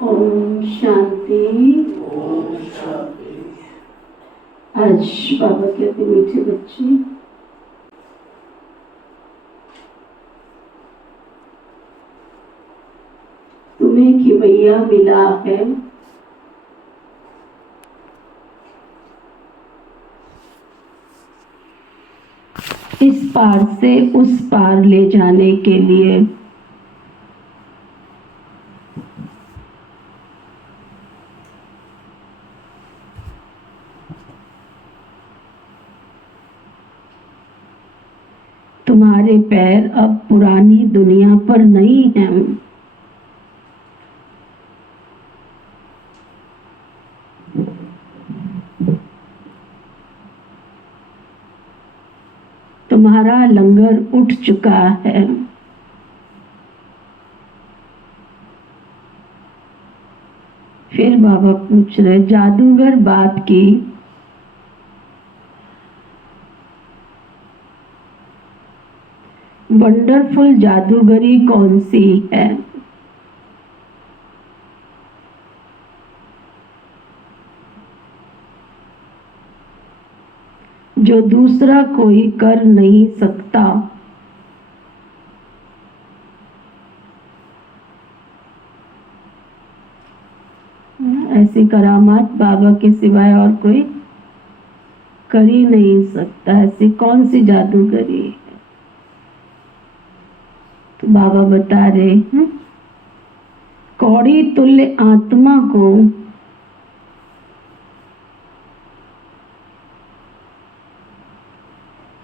ओम शांति। ओम शांति। आज बाबा कहते मीठे बच्चे, तुम्हें खिवैया मिला है, इस पार से उस पार ले जाने के लिए। तुम्हारे पैर अब पुरानी दुनिया पर नहीं हैं। तुम्हारा लंगर उठ चुका है। फिर बाबा पूछ रहे, जादूगर बात की, वंडरफुल जादूगरी कौन सी है? जो दूसरा कोई कर नहीं सकता। ऐसी करामात बाबा के सिवाय और कोई कर ही नहीं सकता। ऐसी कौन सी जादूगरी है? तो बाबा बता रहे हैं, कौड़ी तुल्य आत्मा को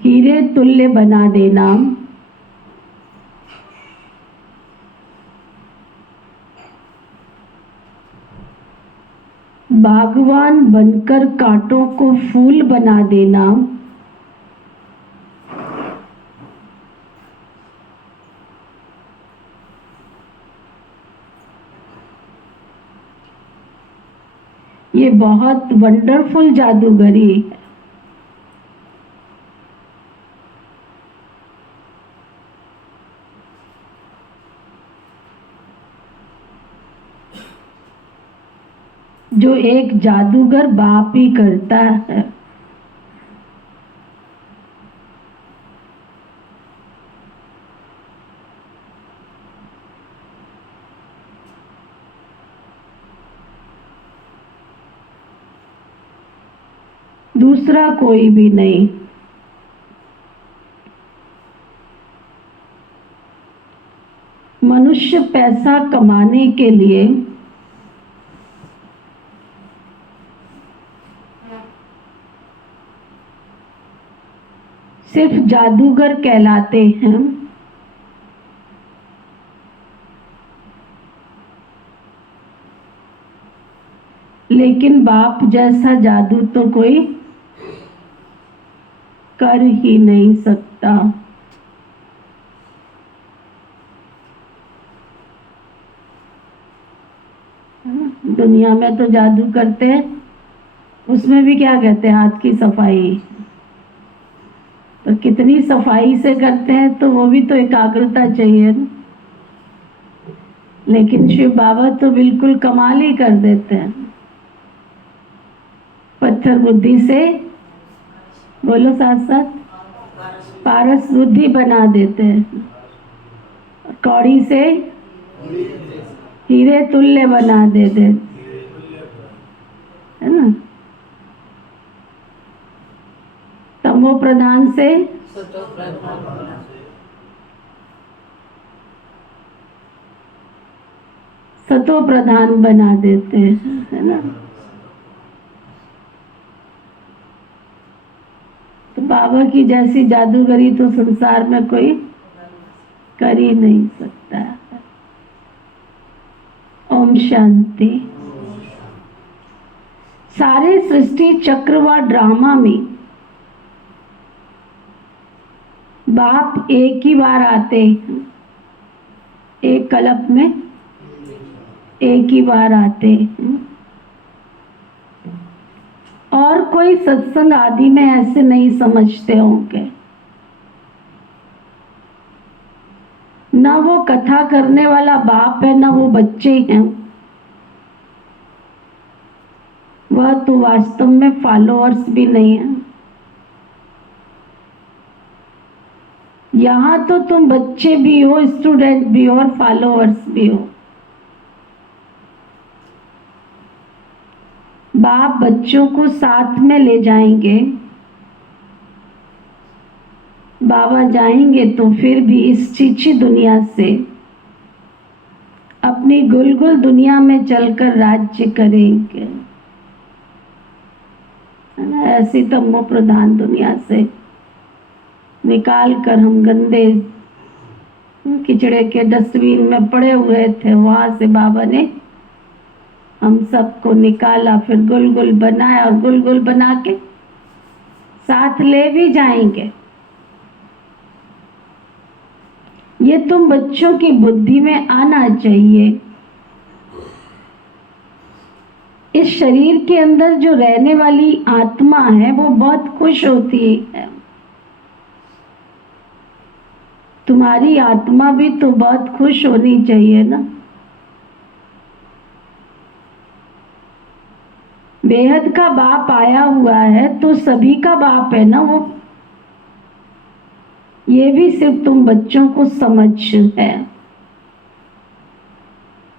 हीरे तुल्य बना देना, बागवान बनकर कांटों को फूल बना देना, ये बहुत वंडरफुल जादूगरी है। जो एक जादूगर बाप ही करता है। दूसरा कोई भी नहीं। मनुष्य पैसा कमाने के लिए सिर्फ जादूगर कहलाते हैं। लेकिन बाप जैसा जादू तो कोई कर ही नहीं सकता। दुनिया में तो जादू करते हैं, उसमें भी क्या कहते हैं, हाथ की सफाई। तो कितनी सफाई से करते हैं, तो वो भी तो एकाग्रता चाहिए ना। लेकिन शिव बाबा तो बिल्कुल कमाल ही कर देते हैं। पत्थर बुद्धि से, बोलो साथ साथ, पारस बुद्धि बना देते हैं। कौड़ी से हीरे तुल्य बना देते, है ना। तमो प्रधान से सतो प्रधान बना देते हैं, है ना। तो बाबा की जैसी जादूगरी तो संसार में कोई कर ही नहीं सकता है। ओम शांति। सारे सृष्टि चक्र व ड्रामा में बाप एक ही बार आते हैं। एक कल्प में एक ही बार आते हैं। और कोई सत्संग आदि में ऐसे नहीं समझते होंगे। ना वो कथा करने वाला बाप है, ना वो बच्चे हैं। वह तो वास्तव में फॉलोअर्स भी नहीं है। यहाँ तो तुम बच्चे भी हो, स्टूडेंट भी हो और फॉलोअर्स भी हो। बाप बच्चों को साथ में ले जाएंगे, बाबा जाएंगे तो फिर भी इस चीची दुनिया से अपनी गुलगुल दुनिया में चलकर राज्य करेंगे, है ना। ऐसी तमो प्रधान दुनिया से निकाल कर हम गंदे किचड़े के डस्टबिन में पड़े हुए थे, वहां से बाबा ने हम सबको निकाला, फिर गुलगुल बनाया और गुलगुल बना के साथ ले भी जाएंगे। ये तुम बच्चों की बुद्धि में आना चाहिए। इस शरीर के अंदर जो रहने वाली आत्मा है वो बहुत खुश होती है। तुम्हारी आत्मा भी तो बहुत खुश होनी चाहिए ना। बेहद का बाप आया हुआ है तो सभी का बाप है ना वो। ये भी सिर्फ तुम बच्चों को समझ है,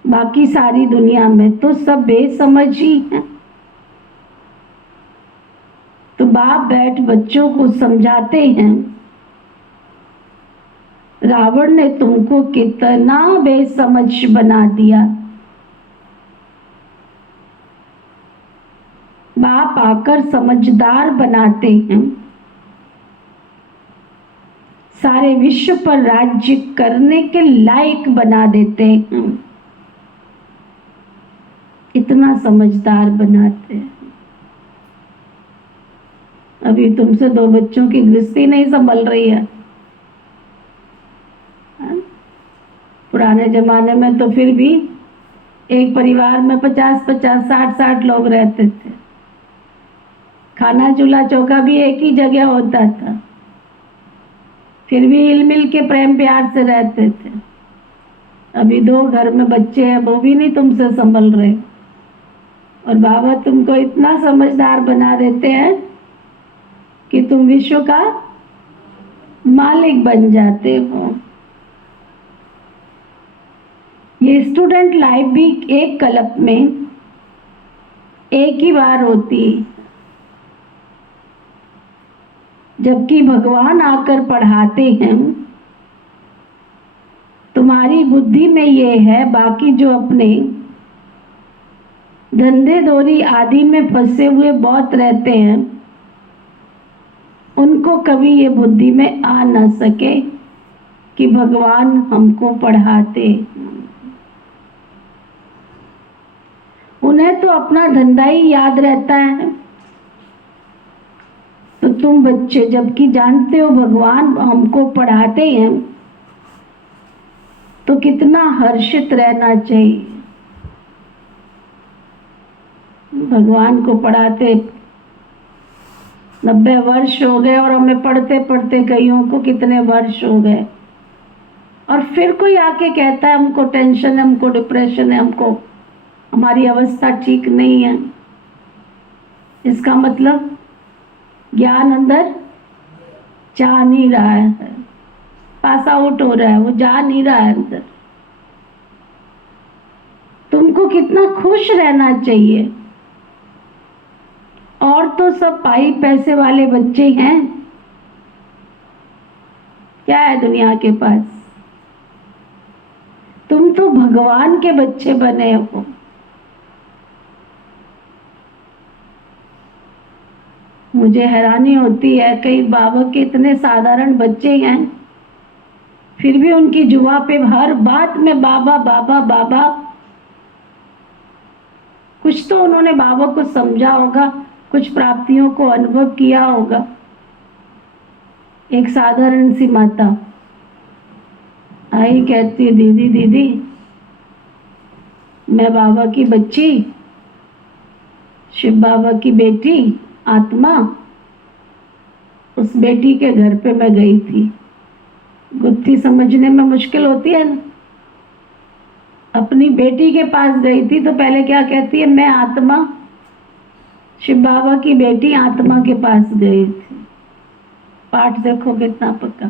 बाकी सारी दुनिया में तो सब बेसमझ ही है। तो बाप बैठ बच्चों को समझाते हैं, रावण ने तुमको कितना बेसमझ बना दिया। बाप आकर समझदार बनाते हैं, सारे विश्व पर राज्य करने के लायक बना देते हैं, इतना समझदार बनाते हैं। अभी तुमसे दो बच्चों की गृहस्थी नहीं संभल रही है। पुराने जमाने में तो फिर भी एक परिवार में 50-50, 60-60 लोग रहते थे। खाना चूल्हा चौका भी एक ही जगह होता था, फिर भी हिल मिल के प्रेम प्यार से रहते थे। अभी दो घर में बच्चे हैं, वो भी नहीं तुमसे संभल रहे, और बाबा तुमको इतना समझदार बना देते हैं कि तुम विश्व का मालिक बन जाते हो। ये स्टूडेंट लाइफ भी एक कल्प में एक ही बार होती है, जबकि भगवान आकर पढ़ाते हैं। तुम्हारी बुद्धि में ये है, बाकी जो अपने धंधे दोरी आदि में फंसे हुए बहुत रहते हैं, उनको कभी ये बुद्धि में आ न सके कि भगवान हमको पढ़ाते। उन्हें तो अपना धंधा ही याद रहता है। तो तुम बच्चे जबकि जानते हो भगवान हमको पढ़ाते हैं, तो कितना हर्षित रहना चाहिए। भगवान को पढ़ाते 90 वर्ष हो गए और हमें पढ़ते पढ़ते कईयों को कितने वर्ष हो गए, और फिर कोई आके कहता है हमको टेंशन है, हमको डिप्रेशन है, हमको हमारी अवस्था ठीक नहीं है। इसका मतलब ज्ञान अंदर जा नहीं रहा है, पास आउट हो रहा है, वो जा नहीं रहा है अंदर। तुमको कितना खुश रहना चाहिए। और तो सब पाई पैसे वाले बच्चे हैं, क्या है दुनिया के पास। तुम तो भगवान के बच्चे बने हो। मुझे हैरानी होती है, कई बाबा के इतने साधारण बच्चे हैं, फिर भी उनकी जुआ पे हर बात में बाबा बाबा बाबा। कुछ तो उन्होंने बाबा को समझा होगा, कुछ प्राप्तियों को अनुभव किया होगा। एक साधारण सी माता आई, कहती दीदी दीदी मैं बाबा की बच्ची, शिव बाबा की बेटी आत्मा, उस बेटी के घर पे मैं गई थी। गुत्थी समझने में मुश्किल होती है ना। अपनी बेटी के पास गई थी तो पहले क्या कहती है, मैं आत्मा शिव बाबा की बेटी आत्मा के पास गई थी। पाठ देखो कितना पक्का।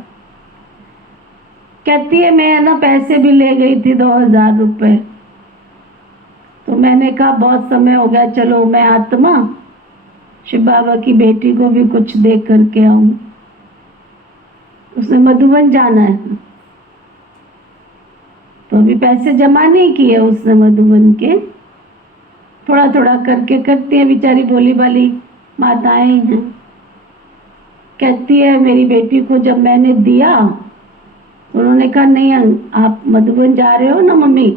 कहती है मैं ना पैसे भी ले गई थी 2000 रुपए। तो मैंने कहा बहुत समय हो गया, चलो मैं आत्मा शिव बाबा की बेटी को भी कुछ दे करके आऊं। उसने मधुबन जाना है, तो अभी पैसे जमा नहीं किए उसने मधुबन के। थोड़ा थोड़ा करके करती है, बेचारी भोली भाली माताएं हैं। कहती है मेरी बेटी को जब मैंने दिया, उन्होंने कहा नहीं आप मधुबन जा रहे हो ना मम्मी,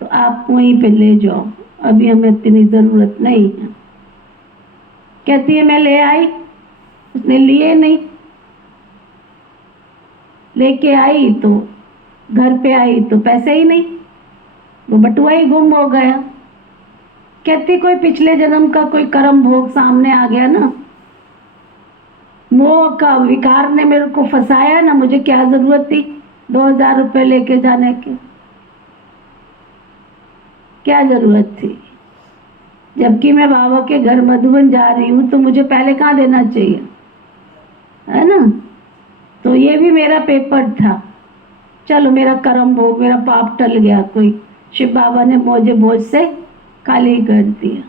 तो आप वहीं पे ले जाओ, अभी हमें इतनी ज़रूरत नहीं है। कहती है मैं ले आई, उसने लिए नहीं। लेके आई तो घर पे आई तो पैसे ही नहीं, वो बटुआ ही गुम हो गया। कहती कोई पिछले जन्म का कोई कर्म भोग सामने आ गया ना, मोह का विकार ने मेरे को फंसाया ना, मुझे क्या जरूरत थी 2000 रुपए लेके जाने की, क्या जरूरत थी? जबकि मैं बाबा के घर मधुबन जा रही हूँ तो मुझे पहले कहाँ देना चाहिए, है ना? तो ये भी मेरा पेपर था। चलो मेरा कर्म भोग, मेरा पाप टल गया, कोई शिव बाबा ने मुझे बोझ से खाली कर दिया।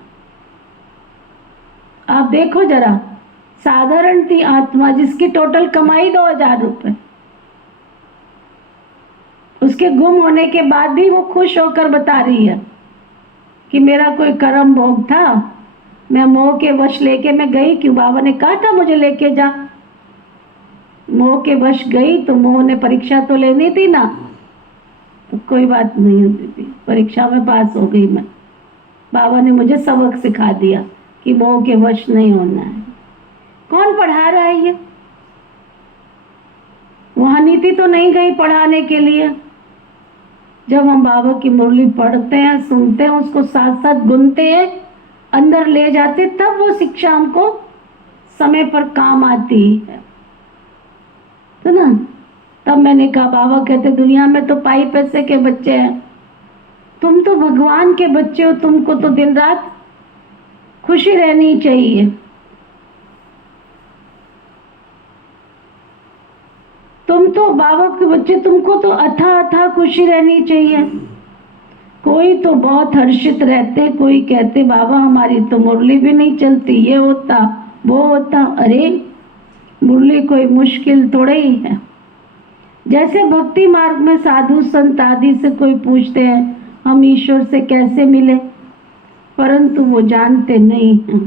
आप देखो जरा, साधारण थी आत्मा जिसकी टोटल कमाई 2000 रुपए, उसके गुम होने के बाद भी वो खुश होकर बता रही है कि मेरा कोई कर्म भोग था, मैं मोह के वश लेके मैं गई। क्यों? बाबा ने कहा था मुझे लेके जा। मोह के वश गई तो मोह ने परीक्षा तो लेनी थी ना, तो कोई बात नहीं होती थी, परीक्षा में पास हो गई मैं। बाबा ने मुझे सबक सिखा दिया कि मोह के वश नहीं होना है। कौन पढ़ा रहा है ये? वहां नीति तो नहीं गई पढ़ाने के लिए। जब हम बाबा की मुरली पढ़ते हैं, सुनते हैं, उसको साथ साथ गुनते हैं, अंदर ले जाते, तब वो शिक्षा हमको समय पर काम आती है, तो ना। तब मैंने कहा बाबा कहते दुनिया में तो पाई पैसे के बच्चे हैं, तुम तो भगवान के बच्चे हो, तुमको तो दिन रात खुशी रहनी चाहिए। तुम तो बाबा के बच्चे, तुमको तो अथा अथा खुशी रहनी चाहिए। कोई तो बहुत हर्षित रहते, कोई कहते बाबा हमारी तो मुरली भी नहीं चलती, ये होता वो होता। अरे मुरली कोई मुश्किल थोड़े ही है। जैसे भक्ति मार्ग में साधु संत आदि से कोई पूछते हैं हम ईश्वर से कैसे मिले, परंतु वो जानते नहीं हैं।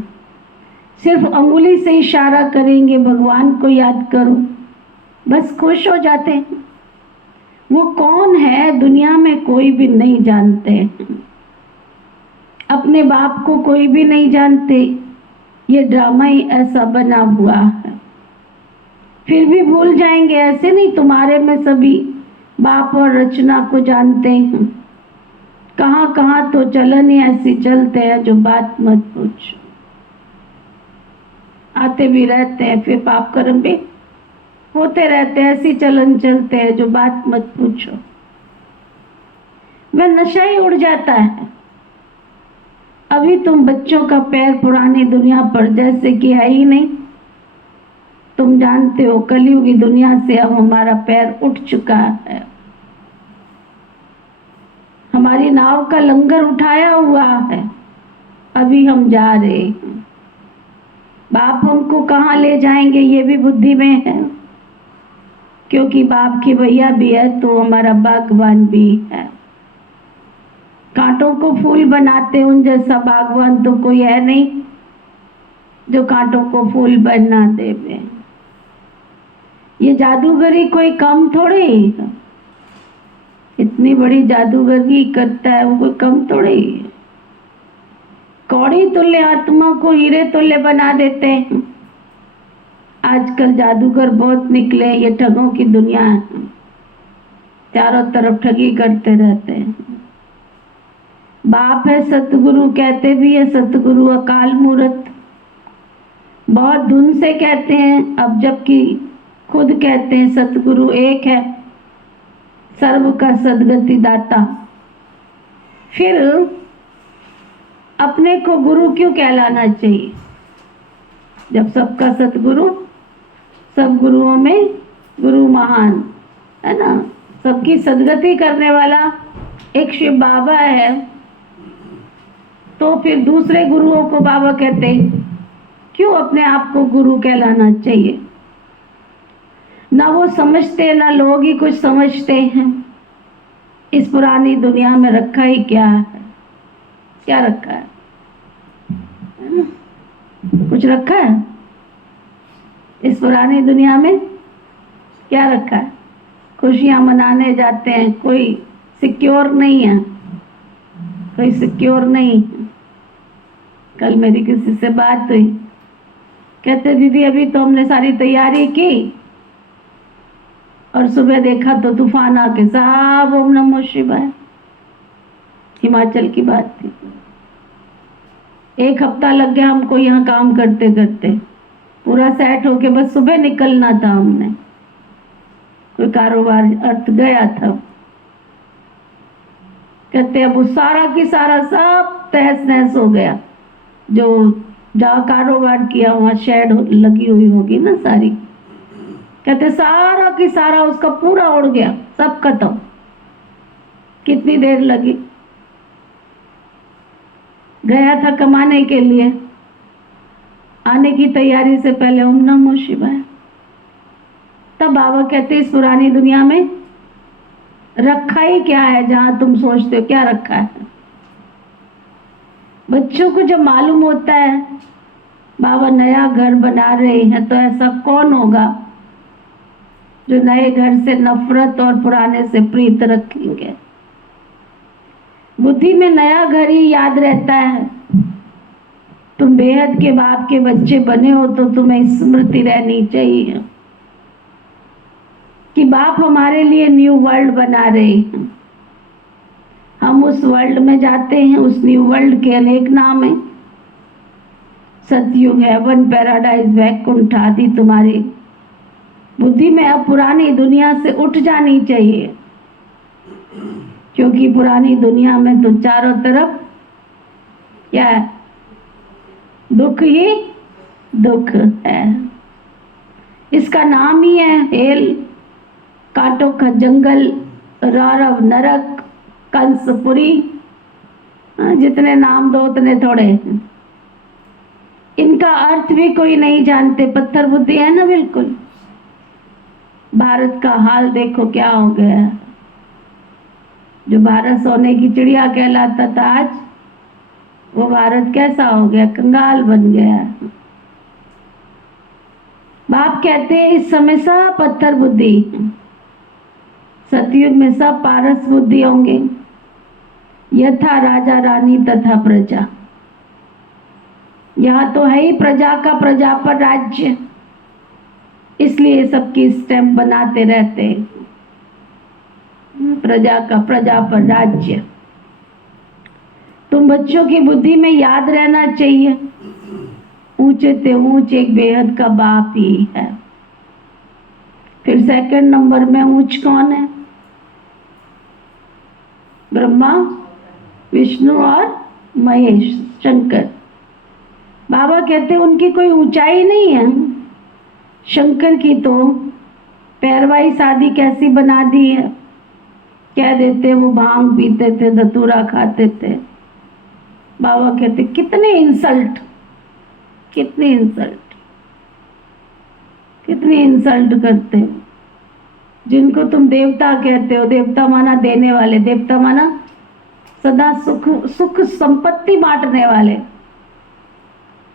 सिर्फ अंगुली से इशारा करेंगे भगवान को याद करो, बस खुश हो जाते हैं। वो कौन है दुनिया में कोई भी नहीं जानते, अपने बाप को कोई भी नहीं जानते। ये ड्रामा ही ऐसा बना हुआ है। फिर भी भूल जाएंगे, ऐसे नहीं तुम्हारे में सभी बाप और रचना को जानते हैं। कहाँ कहाँ तो चलन ही ऐसी चलते हैं जो बात मत पूछो। आते भी रहते हैं, फिर पाप कर्म भी होते रहते हैं, ऐसी चलन चलते हैं जो बात मत पूछो। वह नशा ही उड़ जाता है। अभी तुम बच्चों का पैर पुरानी दुनिया पर जैसे कि है ही नहीं। तुम जानते हो कलयुगी दुनिया से अब हमारा पैर उठ चुका है। हमारी नाव का लंगर उठाया हुआ है, अभी हम जा रहे हैं। बाप हमको कहाँ ले जाएंगे ये भी बुद्धि में है, क्योंकि बाप की भैया भी है तो हमारा बागवान भी है। कांटों को फूल बनाते उन जैसा बागवान तो कोई है नहीं जो कांटों को फूल बना देवे। ये जादूगरी कोई कम थोड़े ही है, इतनी बड़ी जादूगरी करता है वो कोई कम थोड़े ही है। कौड़ी तुल्य आत्मा को हीरे तुल्य बना देते हैं। आजकल जादूगर बहुत निकले, ये ठगों की दुनिया है, चारों तरफ ठगी करते रहते हैं। बाप है सतगुरु कहते भी है, सतगुरु अकाल मूरत बहुत धुन से कहते हैं, अब जबकि खुद कहते हैं सतगुरु एक है, सर्व का सदगति दाता। फिर अपने को गुरु क्यों कहलाना चाहिए? जब सबका सतगुरु, सब गुरुओं में गुरु महान है ना, सबकी सदगति करने वाला एक शिव बाबा है, तो फिर दूसरे गुरुओं को बाबा कहते क्यों अपने आप को गुरु कहलाना चाहिए? ना वो समझते, ना लोग ही कुछ समझते हैं। इस पुरानी दुनिया में रखा ही क्या है? क्या रखा है? कुछ रखा है? इस पुरानी दुनिया में क्या रखा है? खुशियां मनाने जाते हैं, कोई सिक्योर नहीं है, कोई सिक्योर नहीं है। कल मेरी किसी से बात हुई, कहते दीदी अभी तो हमने सारी तैयारी की और सुबह देखा तो तूफान आके साहब ओम नमो शिवाय। हिमाचल की बात थी। 1 हफ्ता लग गया हमको यहाँ काम करते करते, पूरा सेट होके बस सुबह निकलना था हमने। कोई कारोबार अर्थ गया था। कहते अब वो सारा की सारा सब तहस नहस हो गया। जो जहाँ कारोबार किया वहाँ शेड लगी हुई होगी ना सारी, कहते सारा की सारा उसका पूरा उड़ गया, सब खत्म। कितनी देर लगी? गया था कमाने के लिए, आने की तैयारी से पहले ओम नमो शिवाय। तब बाबा कहते इस पुरानी दुनिया में रखा ही क्या है? जहां तुम सोचते हो क्या रखा है? बच्चों को जब मालूम होता है बाबा नया घर बना रहे हैं, तो ऐसा कौन होगा जो नए घर से नफरत और पुराने से प्रीत रखेंगे? बुद्धि में नया घर ही याद रहता है। तुम बेहद के बाप के बच्चे बने हो तो तुम्हें स्मृति रहनी चाहिए कि बाप हमारे लिए न्यू वर्ल्ड बना रहे हैं। हम उस वर्ल्ड में जाते हैं। उस न्यू वर्ल्ड के अनेक नाम हैं। सतयुग, हेवन, पैराडाइज, वैकुंठ आदि। तुम्हारी बुद्धि में अब पुरानी दुनिया से उठ जानी चाहिए, क्योंकि पुरानी दुनिया में तो चारों तरफ क्या है? दुख ही दुख है। इसका नाम ही है हेल, कांटों का जंगल, रौरव, नरक, कंसपुरी। जितने नाम दो उतने थोड़े हैं। इनका अर्थ भी कोई नहीं जानते। पत्थर बुद्धि है ना बिल्कुल। भारत का हाल देखो क्या हो गया। जो भारत सोने की चिड़िया कहलाता था, आज वो भारत कैसा हो गया? कंगाल बन गया। बाप कहते हैं इस समय सब पत्थर बुद्धि, सतयुग में सब पारस बुद्धि होंगे। यथा राजा रानी तथा प्रजा। यहाँ तो है ही प्रजा का, प्रजा पर राज्य, इसलिए सबकी स्टैम्प बनाते रहते हैं। प्रजा का, प्रजा पर राज्य। तुम बच्चों की बुद्धि में याद रहना चाहिए, ऊंचे से ऊंच एक बेहद का बाप ही है। फिर सेकंड नंबर में ऊंच कौन है? ब्रह्मा, विष्णु और महेश, शंकर। बाबा कहते उनकी कोई ऊंचाई नहीं है। शंकर की तो पैरवाई शादी कैसी बना दी है। कह देते वो भांग पीते थे, धतूरा खाते थे। बाबा कहते कितने इंसल्ट, कितनी इंसल्ट, कितनी इंसल्ट करते हो। जिनको तुम देवता कहते हो, देवता माना देने वाले, देवता माना सदा सुख संपत्ति बांटने वाले,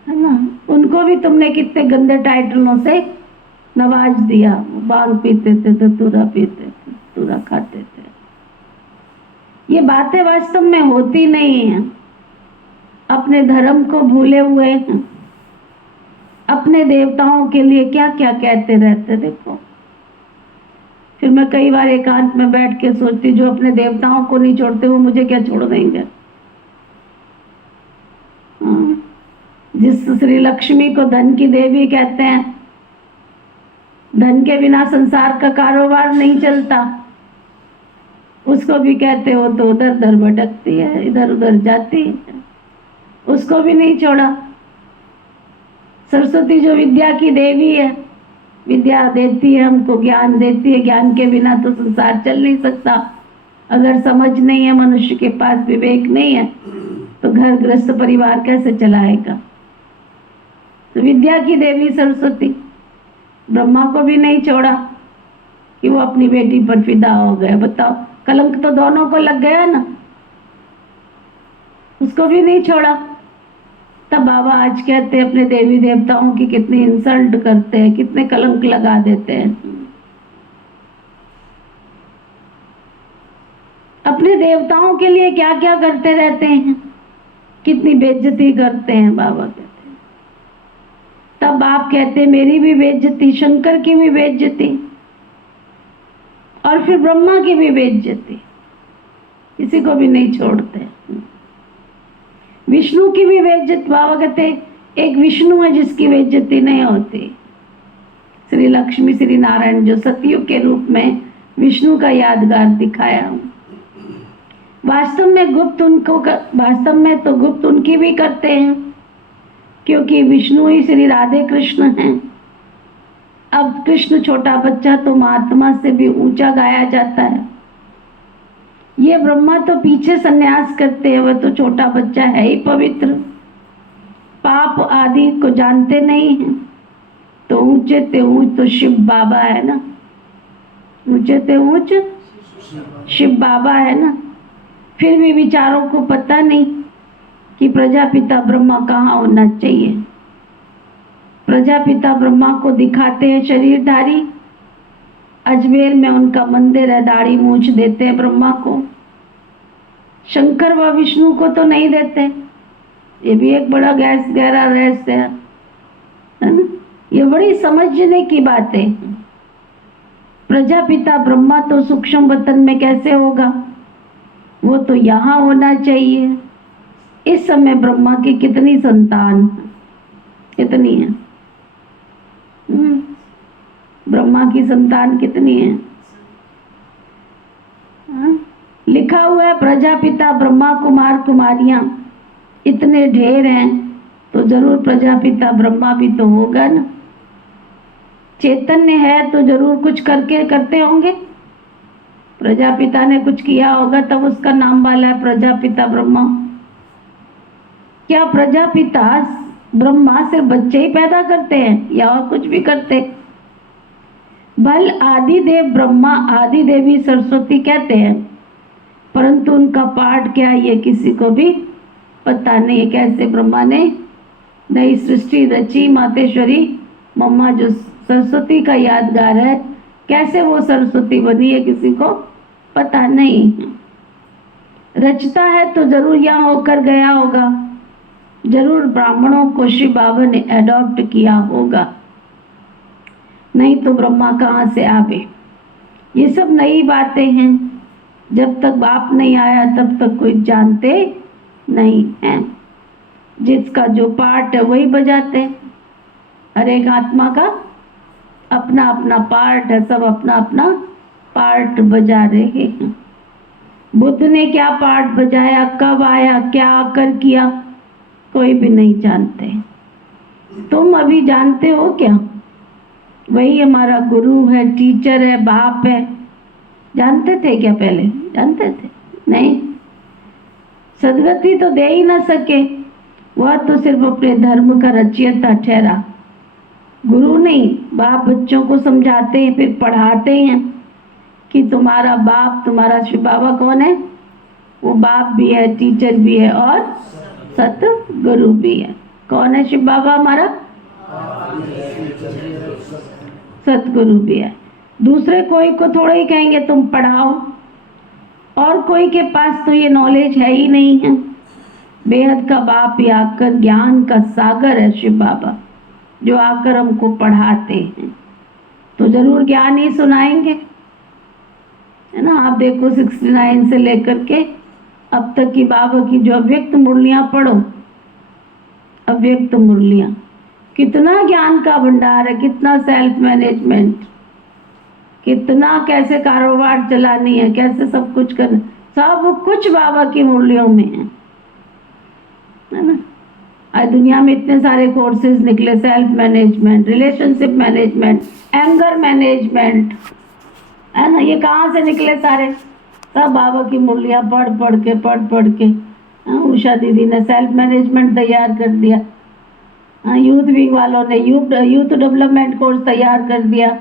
है ना। उनको भी तुमने कितने गंदे टाइटलों से नवाज दिया। भांग पीते थे, धतूरा पीते थे, धतूरा खाते थे। ये बातें वास्तव में होती नहीं है। अपने धर्म को भूले हुए हैं। अपने देवताओं के लिए क्या क्या कहते रहते। देखो, फिर मैं कई बार एकांत में बैठ के सोचती, जो अपने देवताओं को नहीं छोड़ते वो मुझे क्या छोड़ देंगे। जिस श्री लक्ष्मी को धन की देवी कहते हैं, धन के बिना संसार का कारोबार नहीं चलता, उसको भी कहते हो तो उधर उधर भटकती है, इधर उधर जाती है। उसको भी नहीं छोड़ा। सरस्वती जो विद्या की देवी है, विद्या देती है हमको, ज्ञान देती है। ज्ञान के बिना तो संसार चल नहीं सकता। अगर समझ नहीं है, मनुष्य के पास विवेक नहीं है, तो घर गृहस्थ परिवार कैसे चलाएगा। तो विद्या की देवी सरस्वती ब्रह्मा को भी नहीं छोड़ा कि वो अपनी बेटी पर फिदा हो गए। बताओ, कलंक तो दोनों को लग गया ना, उसको भी नहीं छोड़ा। तब बाबा आज कहते हैं अपने देवी देवताओं की कितनी इंसल्ट करते हैं, कितने कलंक लगा देते हैं। अपने देवताओं के लिए क्या क्या करते रहते हैं, कितनी बेइज्जती करते हैं। बाबा कहते हैं, तब आप कहते हैं मेरी भी बेइज्जती, शंकर की भी बेइज्जती, और फिर ब्रह्मा की भी बेइज्जती, किसी को भी नहीं छोड़ते। विष्णु की भी बेइज्जती। बाबा कहते एक विष्णु है जिसकी बेइज्जती नहीं होती। श्री लक्ष्मी श्री नारायण जो सतयुग के रूप में विष्णु का यादगार दिखाया हूं, वास्तव में तो गुप्त उनकी भी करते हैं, क्योंकि विष्णु ही श्री राधे कृष्ण हैं। अब कृष्ण छोटा बच्चा तो महात्मा से भी ऊंचा गाया जाता है। ये ब्रह्मा तो पीछे संन्यास करते हैं, वह तो छोटा बच्चा है ही पवित्र, पाप आदि को जानते नहीं हैं। तो ऊंचे ते ऊंच तो शिव बाबा है ना, ऊंचे ते ऊंच शिव बाबा है ना। फिर भी विचारों को पता नहीं कि प्रजापिता ब्रह्मा कहाँ होना चाहिए। प्रजापिता ब्रह्मा को दिखाते हैं शरीरधारी, अजमेर में उनका मंदिर है, दाढ़ी मूछ देते हैं ब्रह्मा को। शंकर व विष्णु को तो नहीं देते। ये भी एक बड़ा गहरा रहस्य है ना। ये बड़ी समझने की बात है। प्रजापिता ब्रह्मा तो सूक्ष्म वतन में कैसे होगा, वो तो यहाँ होना चाहिए। इस समय ब्रह्मा की कितनी संतान, कितनी है? ब्रह्मा की संतान कितनी है? लिखा हुआ है प्रजापिता ब्रह्मा कुमार कुमारियां इतने ढेर हैं, तो जरूर प्रजापिता ब्रह्मा भी तो होगा ना। चैतन्य है तो जरूर कुछ करते होंगे। प्रजापिता ने कुछ किया होगा तब उसका नाम वाला है प्रजापिता ब्रह्मा। क्या प्रजापिता ब्रह्मा सिर्फ बच्चे ही पैदा करते हैं या और कुछ भी करते? भल आदिदेव ब्रह्मा आदि देवी सरस्वती कहते हैं, परंतु उनका पाठ क्या ये किसी को भी पता नहीं है। कैसे ब्रह्मा ने नई सृष्टि रची, मातेश्वरी मम्मा जो सरस्वती का यादगार है, कैसे वो सरस्वती बनी है किसी को पता नहीं। रचता है तो जरूर यहाँ होकर गया होगा, जरूर ब्राह्मणों को शिव बाबा ने अडॉप्ट किया होगा, नहीं तो ब्रह्मा कहाँ से आवे। ये सब नई बातें हैं, जब तक बाप नहीं आया तब तक कोई जानते नहीं है। जिसका जो पार्ट है वही बजाते हैं। हर एक आत्मा का अपना अपना पार्ट है, सब अपना अपना पार्ट बजा रहे हैं। बुद्ध ने क्या पार्ट बजाया, कब आया, क्या आकर किया, कोई भी नहीं जानते। तुम अभी जानते हो क्या? वही हमारा गुरु है, टीचर है, बाप है। जानते थे क्या पहले? जानते थे नहीं। सदगति तो दे ही ना सके, वह तो सिर्फ अपने धर्म का रचयिता ठहरा। गुरु नहीं, बाप बच्चों को समझाते हैं, फिर पढ़ाते हैं कि तुम्हारा बाप, तुम्हारा शिव बाबा कौन है। वो बाप भी है, टीचर भी है और सतगुरु भी है। कौन है शिव बाबा हमारा? सतगुरु भी है। दूसरे कोई को थोड़ा ही कहेंगे तुम पढ़ाओ, और कोई के पास तो ये नॉलेज है ही नहीं है। बेहद का बाप ही आकर ज्ञान का सागर है शिव बाबा, जो आकर हमको पढ़ाते हैं, तो जरूर ज्ञान ही सुनाएंगे, है ना। आप देखो 69 से लेकर के अब तक की बाबा की जो अव्यक्त मुरलियां पढ़ो, अव्यक्त मुरलियां, कितना ज्ञान का भंडार है, कितना सेल्फ मैनेजमेंट, कितना कैसे कारोबार चलानी है, कैसे सब कुछ करना, सब कुछ बाबा की मुरलियों में है ना। आज दुनिया में इतने सारे कोर्सेज निकले, self management, relationship management, anger management, है ना, ये कहाँ से निकले सारे? सब बाबा की मुरलियाँ पढ़ पढ़ के उषा दीदी ने सेल्फ मैनेजमेंट तैयार कर दिया, यूथ विंग वालों ने यूथ डेवलपमेंट कोर्स तैयार कर दिया।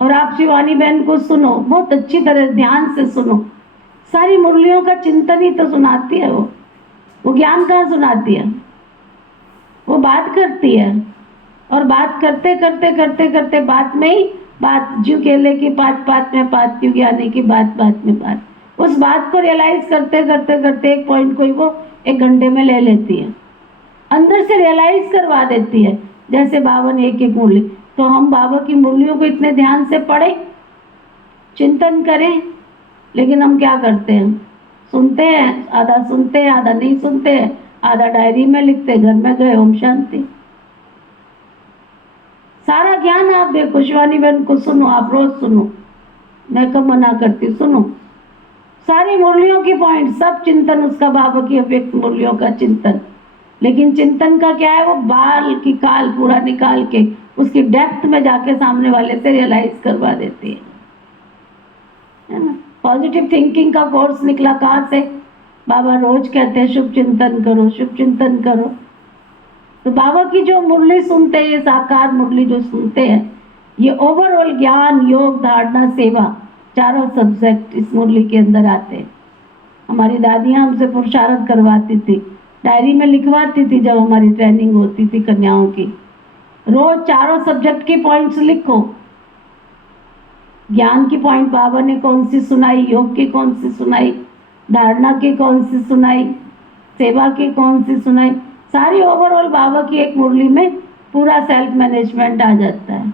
और आप शिवानी बहन को सुनो, बहुत अच्छी तरह ध्यान से सुनो, सारी मुरलियों का चिंतन ही तो सुनाती है वो ज्ञान कहाँ सुनाती है? वो बात करती है, और बात करते करते बात में ही बात, ज्यों केले की बात में बात, त्यों ज्ञानी की बात में बात, उस बात को रियलाइज करते एक पॉइंट को ही वो 1 घंटे में ले लेती है, अंदर से रियलाइज करवा देती है। जैसे बाबा ने एक मुरली, तो हम बाबा की मुरलियों को इतने ध्यान से पढ़ें, चिंतन करें, लेकिन हम क्या करते हैं? सुनते हैं, आधा सुनते हैं, आधा नहीं सुनते हैं, आधा डायरी में लिखते, घर में गए ओम शांति। सारा ज्ञान आप देखो, शिवानी बहन को सुनो, आप रोज सुनो, मैं कब मना करती, सुनो सारी मुरलियों की पॉइंट, सब चिंतन उसका, बाबा की अव्यक्त मुरलियों का चिंतन। लेकिन चिंतन का क्या है? वो बाल की काल पूरा निकाल के उसकी डेप्थ में जाके सामने वाले से रियलाइज करवा देती है ना। पॉजिटिव थिंकिंग का कोर्स निकला कहाँ से? बाबा रोज कहते हैं शुभ चिंतन करो, शुभ चिंतन करो। तो बाबा की जो मुरली सुनते हैं, ये साकार मुरली जो सुनते हैं, ये ओवरऑल ज्ञान, योग, धारणा, सेवा, चारों सब्जेक्ट इस मुरली के अंदर आते हैं। हमारी दादियाँ हमसे पुरुषार्थ करवाती थी, डायरी में लिखवाती थी जब हमारी ट्रेनिंग होती थी कन्याओं की, रोज चारों सब्जेक्ट की पॉइंट्स लिखो। ज्ञान की पॉइंट बाबा ने कौन सी सुनाई, योग की कौन सी सुनाई, धारणा की कौन सी सुनाई, सेवा की कौन सी सुनाई, सारी ओवरऑल बाबा की एक मुरली में पूरा सेल्फ मैनेजमेंट आ जाता है।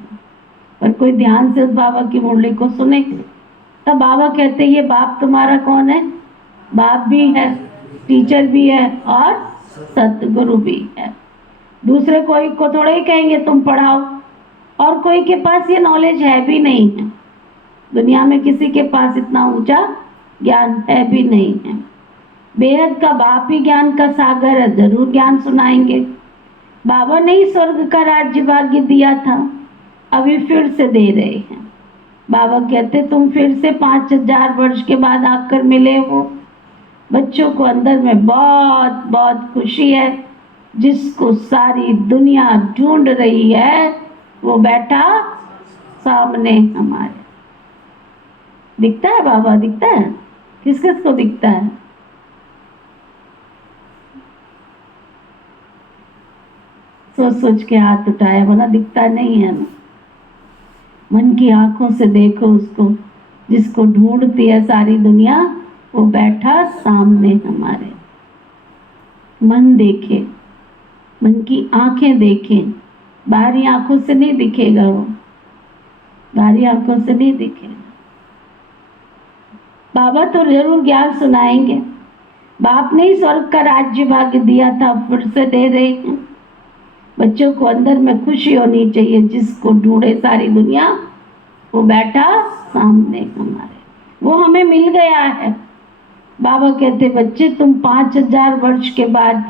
पर कोई ध्यान से उस बाबा की मुरली को सुने, तब बाबा कहते ये बाप तुम्हारा कौन है? बाप भी है, टीचर भी है, और सतगुरु भी है। दूसरे कोई को थोड़े ही कहेंगे तुम पढ़ाओ, और कोई के पास ये नॉलेज है भी नहीं है, दुनिया में किसी के पास इतना ऊंचा ज्ञान है भी नहीं है। बेहद का बाप ही ज्ञान का सागर है, जरूर ज्ञान सुनाएंगे। बाबा ने ही स्वर्ग का राज्य भाग्य दिया था, अभी फिर से दे रहे हैं। बाबा कहते तुम फिर से 5000 वर्ष के बाद आकर मिले हो। बच्चों को अंदर में बहुत बहुत खुशी है, जिसको सारी दुनिया ढूंढ रही है वो बैठा सामने हमारे। दिखता है बाबा? दिखता है? किस किस को दिखता है? सोच सोच के हाथ उठाया, बोला दिखता नहीं है ना। मन की आंखों से देखो उसको, जिसको ढूंढती है सारी दुनिया, वो बैठा सामने हमारे। मन देखे, मन की आंखें देखें, बाहरी आंखों से नहीं दिखेगा वो, बाहरी आंखों से नहीं दिखेगा। बाबा तो जरूर ज्ञान सुनाएंगे। बाप ने ही स्वर्ग का राज्य भाग्य दिया था, फिर से दे रहे हैं। बच्चों को अंदर में खुशी होनी चाहिए, जिसको ढूंढे सारी दुनिया वो बैठा सामने हमारे, वो हमें मिल गया है। बाबा कहते बच्चे तुम 5000 वर्ष के बाद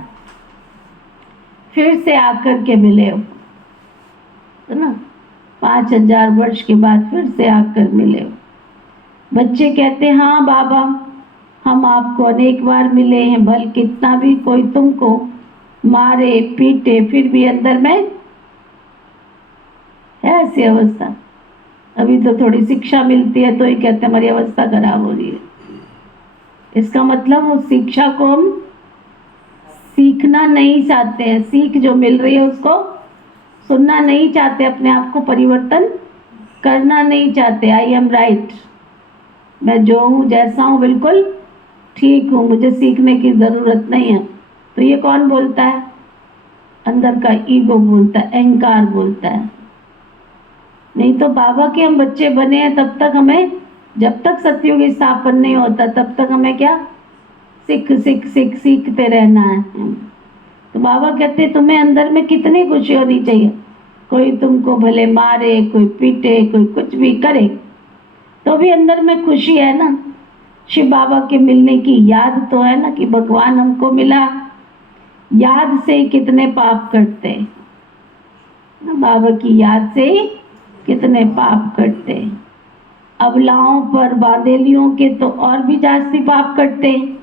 फिर से आकर के मिले हो, है ना, 5000 वर्ष के बाद फिर से आकर मिले हो। बच्चे कहते हाँ बाबा, हम आपको अनेक बार मिले हैं, भल कितना भी कोई तुमको मारे पीटे, फिर भी अंदर में है ऐसी अवस्था। अभी तो थोड़ी शिक्षा मिलती है तो ही कहते हमारी अवस्था खराब हो रही है। इसका मतलब उस शिक्षा को हम सीखना नहीं चाहते हैं, सीख जो मिल रही है उसको सुनना नहीं चाहते, अपने आप को परिवर्तन करना नहीं चाहते। आई एम राइट, मैं जो हूँ जैसा हूँ बिल्कुल ठीक हूँ, मुझे सीखने की ज़रूरत नहीं है। तो ये कौन बोलता है? अंदर का ईगो बोलता है, अहंकार बोलता है। नहीं तो बाबा के हम बच्चे बने हैं तब तक हमें, जब तक सत्युग स्थापन नहीं होता तब तक हमें क्या सीखते रहना है। तो बाबा कहते तुम्हें अंदर में कितनी खुशी होनी चाहिए। कोई तुमको भले मारे, कोई पीटे, कोई कुछ भी करे, तो भी अंदर में खुशी है ना। शिव बाबा के मिलने की याद तो है ना कि भगवान हमको मिला, याद से ही कितने पाप करते हैं, बाबा की याद से ही कितने पाप करते हैं। अबलाओं पर, बादेलियों के तो और भी जास्ती पाप करते हैं,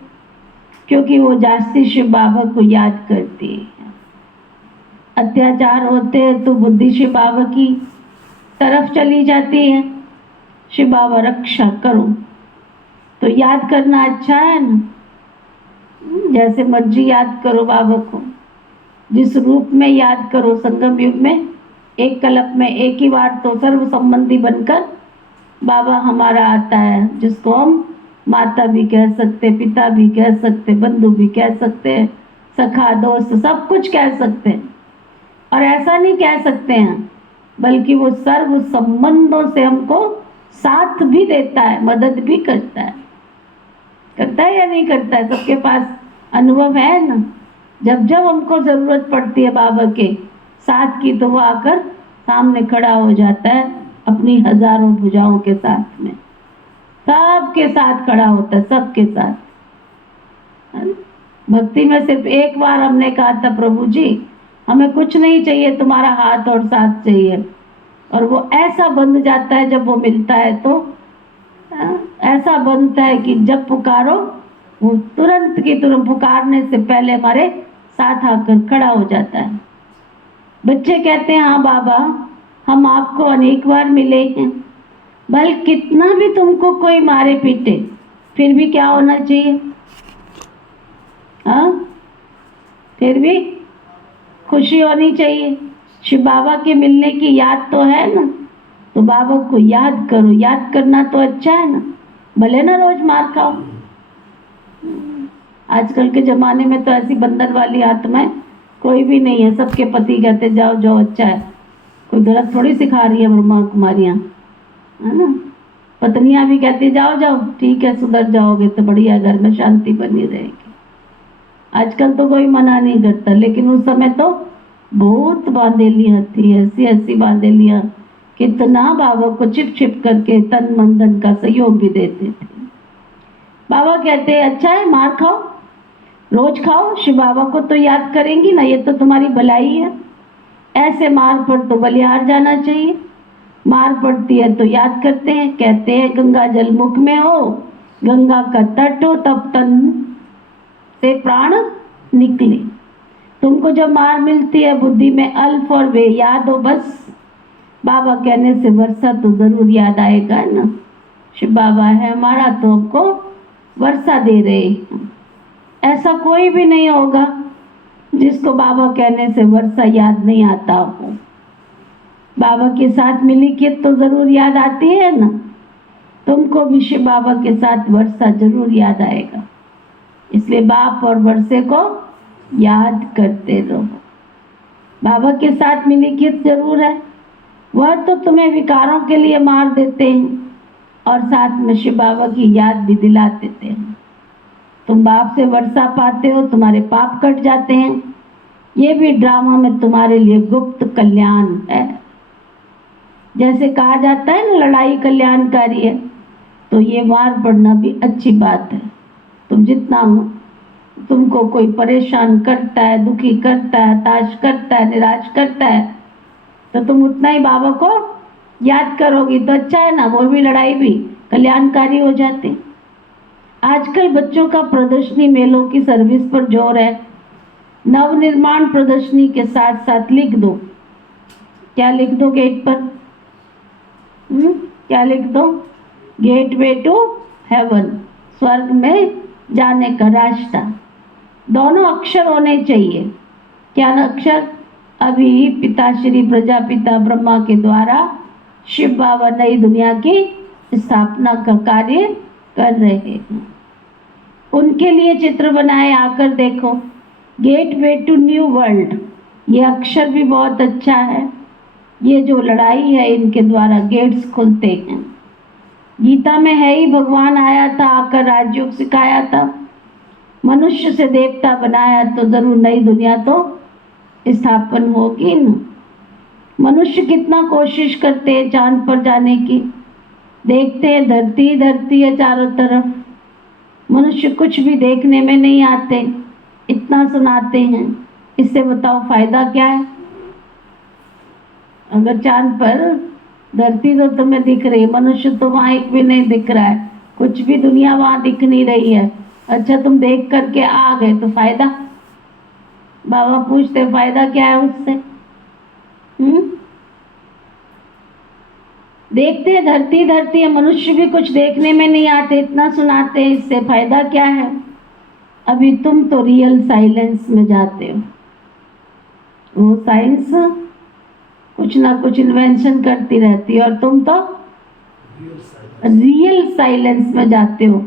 क्योंकि वो जास्ती शिव बाबा को याद करती है। अत्याचार होते हैं तो बुद्धि शिव बाबा की तरफ चली जाती है, शिव बाबा रक्षा करो। तो याद करना अच्छा है ना, जैसे मर्जी याद करो बाबा को, जिस रूप में याद करो। संगम युग में एक कल्प में एक ही बार तो सर्व संबंधी बनकर बाबा हमारा आता है, जिसको हम माता भी कह सकते, पिता भी कह सकते, बंधु भी कह सकते हैं, सखा दोस्त सब कुछ कह सकते हैं। और ऐसा नहीं कह सकते हैं, बल्कि वो सर्व संबंधों से हमको साथ भी देता है, मदद भी करता है। करता है या नहीं करता है? सबके पास अनुभव है ना। जब जब हमको ज़रूरत पड़ती है बाबा के साथ की, तो वो आकर सामने खड़ा हो जाता है अपनी हजारों भुजाओं के साथ में, सबके साथ खड़ा होता है, सबके साथ। भक्ति में सिर्फ एक बार हमने कहा था, प्रभु जी हमें कुछ नहीं चाहिए, तुम्हारा हाथ और साथ चाहिए। और वो ऐसा बंध जाता है जब वो मिलता है, तो ऐसा बनता है कि जब पुकारो वो तुरंत की तुरंत, पुकारने से पहले हमारे साथ आकर खड़ा हो जाता है। बच्चे कहते हैं हाँ बाबा हम आपको अनेक बार मिले हैं, भले कितना भी तुमको कोई मारे पीटे फिर भी क्या होना चाहिए? हाँ, फिर भी खुशी होनी चाहिए। शिव बाबा के मिलने की याद तो है ना, तो बाबा को याद करो। याद करना तो अच्छा है ना, भले ना रोज मार खाओ। आजकल के ज़माने में तो ऐसी बंदर वाली आत्माएं कोई भी नहीं है। सबके पति कहते जाओ जाओ अच्छा है, कोई गलत थोड़ी सिखा रही है ब्रह्मा कुमारियाँ, है ना। पत्नियां भी कहती जाओ जाओ ठीक है, सुधर जाओगे तो बढ़िया, घर में शांति बनी रहेगी। आजकल तो कोई मना नहीं करता, लेकिन उस समय तो बहुत बांधेलियाँ थी, ऐसी ऐसी बांधेलियाँ, कितना बाबा को छिप छिप करके तन मन धन का सहयोग भी देते थे। बाबा कहते हैं अच्छा है मार खाओ, रोज खाओ, शिव बाबा को तो याद करेंगी ना, ये तो तुम्हारी भलाई है। ऐसे मार पर तो बलिहार जाना चाहिए, मार पड़ती है तो याद करते हैं। कहते हैं गंगा जल मुख में हो, गंगा का तट हो, तब तन से प्राण निकले। तुमको जब मार मिलती है, बुद्धि में अल्फ और वे याद हो, बस बाबा कहने से वर्षा तो जरूर याद आएगा ना। शिव बाबा है हमारा तो हमको वर्षा दे रहे हैं। ऐसा कोई भी नहीं होगा जिसको बाबा कहने से वर्षा याद नहीं आता हो। बाबा के साथ मिली कि तो जरूर याद आती है ना। तुमको भी शिव बाबा के साथ वर्षा जरूर याद आएगा, इसलिए बाप और वर्षे को याद करते रहो। बाबा के साथ मिली कि जरूर है, वह तो तुम्हें विकारों के लिए मार देते हैं और साथ में शिव बाबा की याद भी दिला देते हैं। तुम बाप से वर्षा पाते हो, तुम्हारे पाप कट जाते हैं। ये भी ड्रामा में तुम्हारे लिए गुप्त कल्याण है। जैसे कहा जाता है ना लड़ाई कल्याणकारी है, तो ये मार पड़ना भी अच्छी बात है। तुम जितना तुमको कोई परेशान करता है, दुखी करता है, हताश करता है, निराश करता है, तो तुम उतना ही बाबा को याद करोगी तो अच्छा है ना, वो भी लड़ाई भी कल्याणकारी हो जाती। आजकल बच्चों का प्रदर्शनी मेलों की सर्विस पर जोर है। नवनिर्माण प्रदर्शनी के साथ साथ लिख दो, क्या लिख दो गेट पर? क्या लिख दो? गेटवे टू हेवन, स्वर्ग में जाने का रास्ता। दोनों अक्षर होने चाहिए। क्या अक्षर? अभी पिताश्री प्रजापिता ब्रह्मा के द्वारा शिव बाबा नई दुनिया की स्थापना का कार्य कर रहे हैं। उनके लिए चित्र बनाए, आकर देखो। गेटवे टू न्यू वर्ल्ड, ये अक्षर भी बहुत अच्छा है। ये जो लड़ाई है, इनके द्वारा गेट्स खुलते हैं। गीता में है ही, भगवान आया था, आकर राजयोग सिखाया था, मनुष्य से देवता बनाया, तो जरूर नई दुनिया तो स्थापन होगी न। मनुष्य कितना कोशिश करते हैं चांद पर जाने की, देखते हैं धरती धरती है चारों तरफ, मनुष्य कुछ भी देखने में नहीं आते, इतना सुनाते हैं। इससे बताओ फायदा क्या है? अगर चांद पर धरती तो तुम्हें दिख रही है, मनुष्य तो वहां एक भी नहीं दिख रहा है, कुछ भी दुनिया वहां दिख नहीं रही है। अच्छा तुम देख करके आ गए तो फायदा? बाबा पूछते फायदा क्या है उससे? देखते हैं धरती धरती है, मनुष्य भी कुछ देखने में नहीं आते, इतना सुनाते हैं, इससे फायदा क्या है? अभी तुम तो रियल साइलेंस में जाते हो। वो साइंस कुछ ना कुछ इन्वेंशन करती रहती है और तुम तो रियल साइलेंस में जाते हो,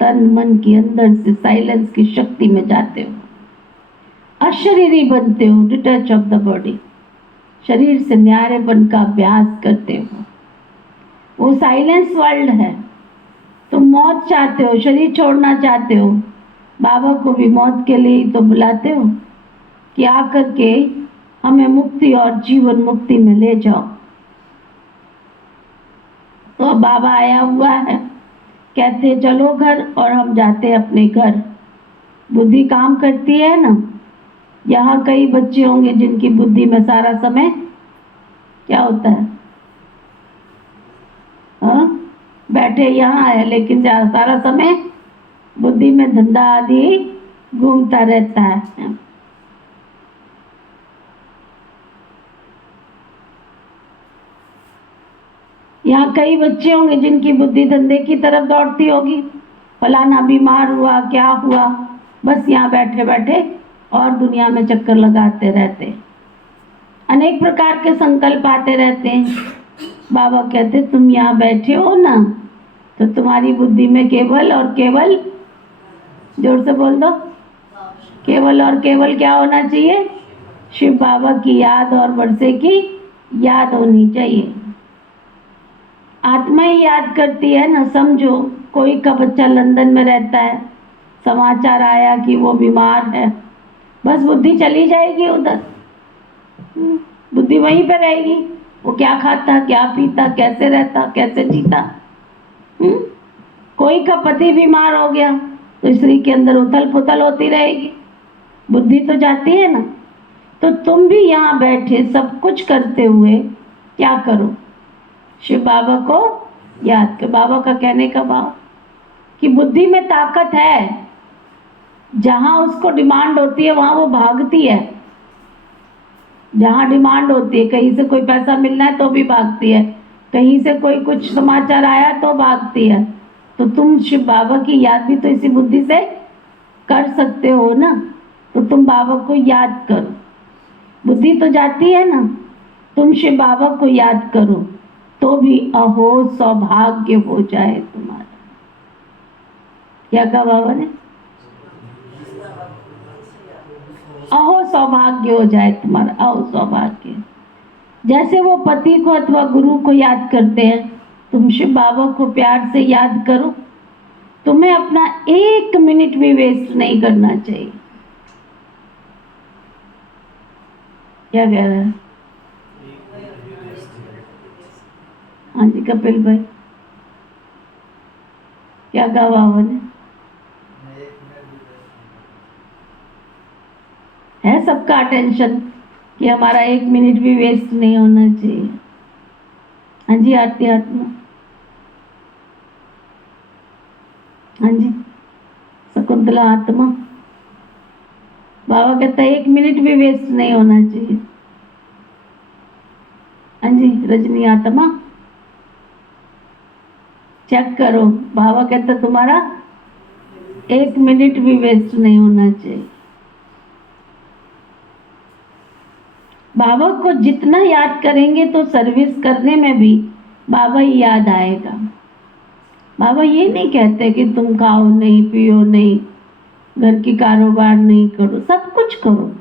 तन मन के अंदर से साइलेंस की शक्ति में जाते हो, अशरीरी बनते हो, डिटैच ऑफ द बॉडी, शरीर से न्यारेपन का अभ्यास करते हो। वो साइलेंस वर्ल्ड है। तुम मौत चाहते हो, शरीर छोड़ना चाहते हो, बाबा को भी मौत के लिए ही तो बुलाते हो कि आकर के हमें मुक्ति और जीवन मुक्ति में ले जाओ। तो अब बाबा आया हुआ है, कहते चलो घर, और हम जाते अपने घर। बुद्धि काम करती है ना। यहाँ कई बच्चे होंगे जिनकी बुद्धि में सारा समय क्या होता है? हाँ, बैठे यहाँ है लेकिन सारा समय बुद्धि में धंधा आदि घूमता रहता है। यहाँ कई बच्चे होंगे जिनकी बुद्धि धंधे की तरफ दौड़ती होगी, फलाना बीमार हुआ, क्या हुआ, बस यहाँ बैठे बैठे और दुनिया में चक्कर लगाते रहते, अनेक प्रकार के संकल्प आते रहते हैं। बाबा कहते तुम यहाँ बैठे हो ना, तो तुम्हारी बुद्धि में केवल और केवल, जोर से बोल दो, केवल और केवल क्या होना चाहिए? शिव बाबा की याद और वर्षे की याद होनी चाहिए। आत्मा ही याद करती है ना। समझो कोई का बच्चा लंदन में रहता है, समाचार आया कि वो बीमार है, बस बुद्धि चली जाएगी उधर, बुद्धि वहीं पे रहेगी। वो क्या खाता, क्या पीता, कैसे रहता, कैसे जीता। कोई का पति बीमार हो गया तो स्त्री के अंदर उथल पुथल होती रहेगी, बुद्धि तो जाती है ना। तो तुम भी यहाँ बैठे सब कुछ करते हुए क्या करो? शिव बाबा को याद कर। बाबा का कहने का भाव कि बुद्धि में ताकत है, जहां उसको डिमांड होती है वहां वो भागती है। जहां डिमांड होती है, कहीं से कोई पैसा मिलना है तो भी भागती है, कहीं से कोई कुछ समाचार आया तो भागती है। तो तुम शिव बाबा की याद भी तो इसी बुद्धि से कर सकते हो ना। तो तुम बाबा को याद करो, बुद्धि तो जाती है ना, तुम शिव बाबा को याद करो तो भी अहो सौभाग्य हो जाए तुम्हारा। क्या कहा बाबा ने? अहो सौभाग्य हो जाए तुम्हारा, अहो सौभाग्य। जैसे वो पति को अथवा गुरु को याद करते हैं, तुम शिव बाबा को प्यार से याद करो। तुम्हें अपना 1 मिनट भी वेस्ट नहीं करना चाहिए। क्या कह रहे हैं? हाँ जी कपिल भाई, क्या कहा बाबा ने? है सबका अटेंशन कि हमारा 1 मिनट भी वेस्ट नहीं होना चाहिए। हाँ जी आरती आत्मा, हाँ जी शकुंतला आत्मा, बाबा कहता है 1 मिनट भी वेस्ट नहीं होना चाहिए। हाँ जी रजनी आत्मा, चेक करो, बाबा कहता तुम्हारा 1 मिनट भी वेस्ट नहीं होना चाहिए। बाबा को जितना याद करेंगे तो सर्विस करने में भी बाबा ही याद आएगा। बाबा ये नहीं कहते कि तुम खाओ नहीं, पियो नहीं, घर की कारोबार नहीं करो, सब कुछ करो,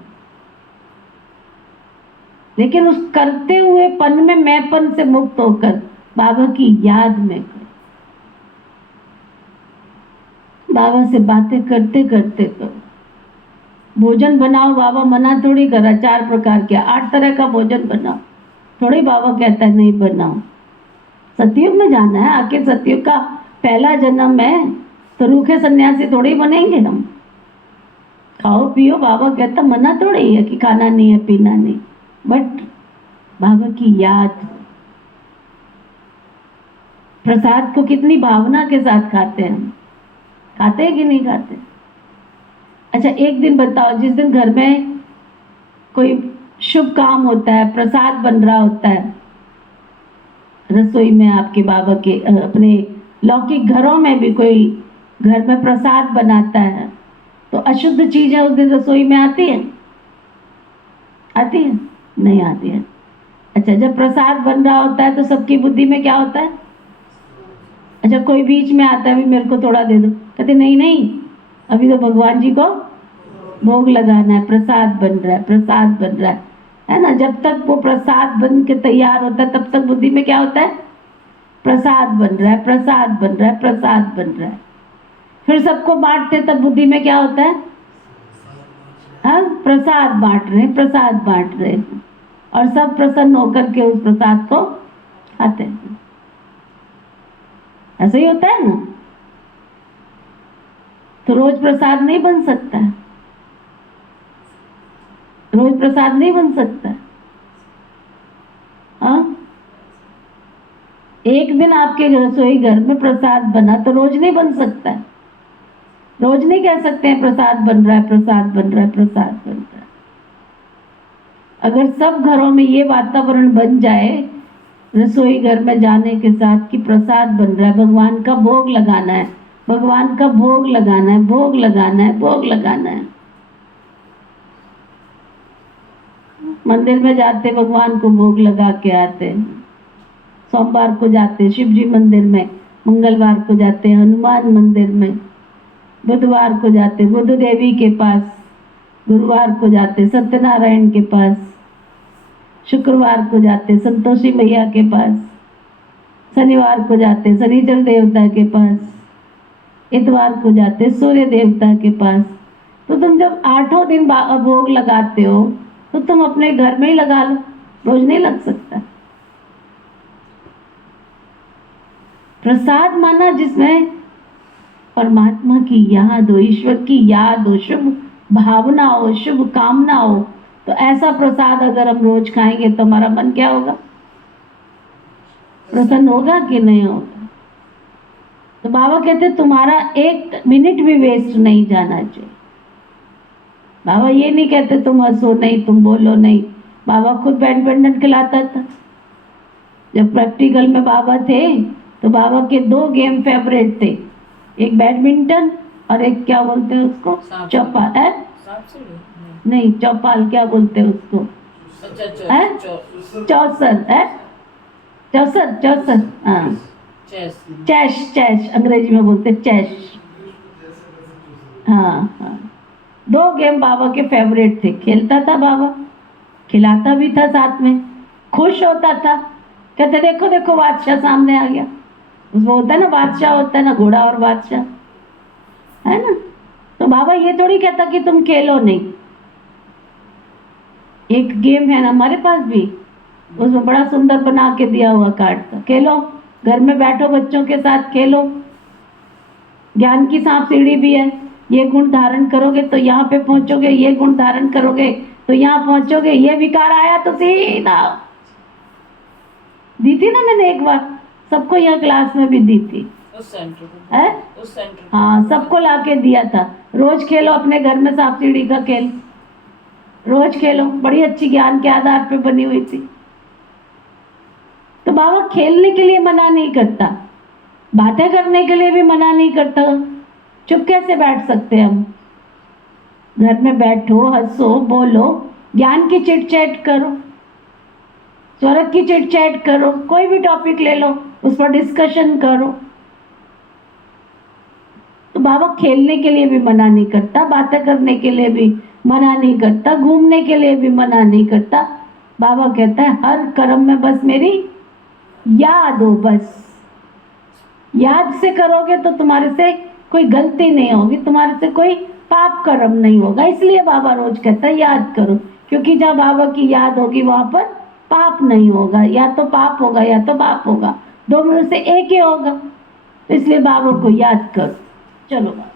लेकिन उस करते हुए पन में मैंपन से मुक्त होकर बाबा की याद में करो। बाबा से बातें करते करते करो। भोजन बनाओ, बाबा मना थोड़ी करा, 4 प्रकार के 8 तरह का भोजन बनाओ, थोड़ी बाबा कहता है नहीं बनाओ। सतयुग में जाना है, आखिर सतयुग का पहला जन्म है, तो रूखे सन्यासी थोड़ी बनेंगे हम। खाओ पियो, बाबा कहता मना थोड़ी है कि खाना नहीं है पीना नहीं, बट बाबा की याद। प्रसाद को कितनी भावना के साथ खाते हैं हम, खाते हैं कि नहीं खाते? अच्छा एक दिन बताओ, जिस दिन घर में कोई शुभ काम होता है, प्रसाद बन रहा होता है रसोई में आपके बाबा के, अपने लौकिक घरों में भी कोई घर में प्रसाद बनाता है, तो अशुद्ध चीजें उस दिन रसोई में आती है? आती है? नहीं आती है। अच्छा जब प्रसाद बन रहा होता है तो सबकी बुद्धि में क्या होता है? अच्छा कोई बीच में आता है, भी मेरे को थोड़ा दे दो, कहते नहीं नहीं अभी तो भगवान जी को भोग लगाना है, प्रसाद बन रहा है, प्रसाद बन रहा है ना। जब तक वो प्रसाद बन के तैयार होता है तब तक बुद्धि में क्या होता है? प्रसाद बन रहा है, प्रसाद बन रहा है, प्रसाद बन रहा है। फिर सबको बांटते तब बुद्धि में क्या होता है? हाँ प्रसाद बांट रहे हैं, प्रसाद बांट रहे हैं, और सब प्रसन्न होकर के उस प्रसाद को खाते हैं। ऐसा ही होता है ना। तो रोज प्रसाद नहीं बन सकता है, रोज प्रसाद नहीं बन सकता। हाँ एक दिन आपके रसोई घर में प्रसाद बना तो रोज नहीं बन सकता है। रोज नहीं कह सकते हैं प्रसाद बन रहा है, प्रसाद बन रहा है, प्रसाद बन रहा है। अगर सब घरों में ये वातावरण बन जाए रसोई घर में जाने के साथ कि प्रसाद बन रहा है, भगवान का भोग लगाना है, भगवान का भोग लगाना है, भोग लगाना है, भोग लगाना है। मंदिर में जाते भगवान को भोग लगा के आते, सोमवार को जाते शिव जी मंदिर में, मंगलवार को जाते हनुमान मंदिर में, बुधवार को जाते बुद्ध देवी के पास, गुरुवार को जाते सत्यनारायण के पास, शुक्रवार को जाते संतोषी मैया के पास, शनिवार को जाते शनिचर देवता के पास, इतवार को जाते सूर्य देवता के पास। तो तुम जब 8 दिन भोग लगाते हो तो तुम अपने घर में ही लगा लो, रोज नहीं लग सकता। प्रसाद माना जिसमें परमात्मा की याद हो, ईश्वर की याद हो, शुभ भावना हो, शुभ कामना हो, तो ऐसा प्रसाद अगर हम रोज खाएंगे तो हमारा मन क्या होगा? प्रसन्न होगा कि नहीं होगा? तो बाबा कहते तुम्हारा 1 मिनट भी वेस्ट नहीं जाना चाहिए। बाबा ये नहीं कहते तुम हंसो नहीं, तुम बोलो नहीं। बाबा खुद बैडमिंटन खिलाता था। जब प्रैक्टिकल में बाबा थे तो बाबा के 2 गेम फेवरेट थे, एक बैडमिंटन और एक क्या बोलते हैं उसको, चौपाल है? नहीं चौपाल क्या बोलते हैं उसको, चौसर है, चौसर चौसर, हाँ चैश, चैश अंग्रेजी में बोलते चैश। हाँ हाँ 2 गेम बाबा के फेवरेट थे, खेलता था बाबा, खिलाता भी था, साथ में खुश होता था। कहते देखो देखो बादशाह सामने आ गया। उसमें होता है ना बादशाह, होता है ना घोड़ा और बादशाह, है ना। तो बाबा ये थोड़ी कहता कि तुम खेलो नहीं। एक गेम है ना हमारे पास भी, उसमें बड़ा सुंदर बना के दिया हुआ कार्ड था, खेलो, घर में बैठो बच्चों के साथ खेलो। ज्ञान की सांप सीढ़ी भी है, ये गुण धारण करोगे तो यहाँ पे पहुंचोगे, ये गुण धारण करोगे तो यहाँ पहुंचोगे, ये विकार आया तो सीधा। दी थी ना मैंने एक बार, सबको यहाँ क्लास में भी दी थी, उस सेंटर हाँ सबको लाके दिया था। रोज खेलो अपने घर में सांप सीढ़ी का खेल, रोज खेलो, बड़ी अच्छी ज्ञान के आधार पे बनी हुई थी। तो बाबा खेलने के लिए मना नहीं करता, बातें करने के लिए भी मना नहीं करता। चुप कैसे बैठ सकते हम? घर में बैठो, हंसो, बोलो, ज्ञान की चिट चैट करो, स्वर्ग की चिट चैट करो, कोई भी टॉपिक ले लो उस पर डिस्कशन करो। तो बाबा खेलने के लिए भी मना नहीं करता, बातें करने के लिए भी मना नहीं करता, घूमने के लिए भी मना नहीं करता। बाबा कहता है हर कर्म में बस मेरी याद हो, बस याद से करोगे तो तुम्हारे से कोई गलती नहीं होगी, तुम्हारे से कोई पाप कर्म नहीं होगा। इसलिए बाबा रोज कहता है याद करो, क्योंकि जब बाबा की याद होगी वहां पर पाप नहीं होगा, या तो पाप होगा या तो पाप होगा, 2 में से एक ही होगा। तो इसलिए बाबा को याद करो। चलो बाबा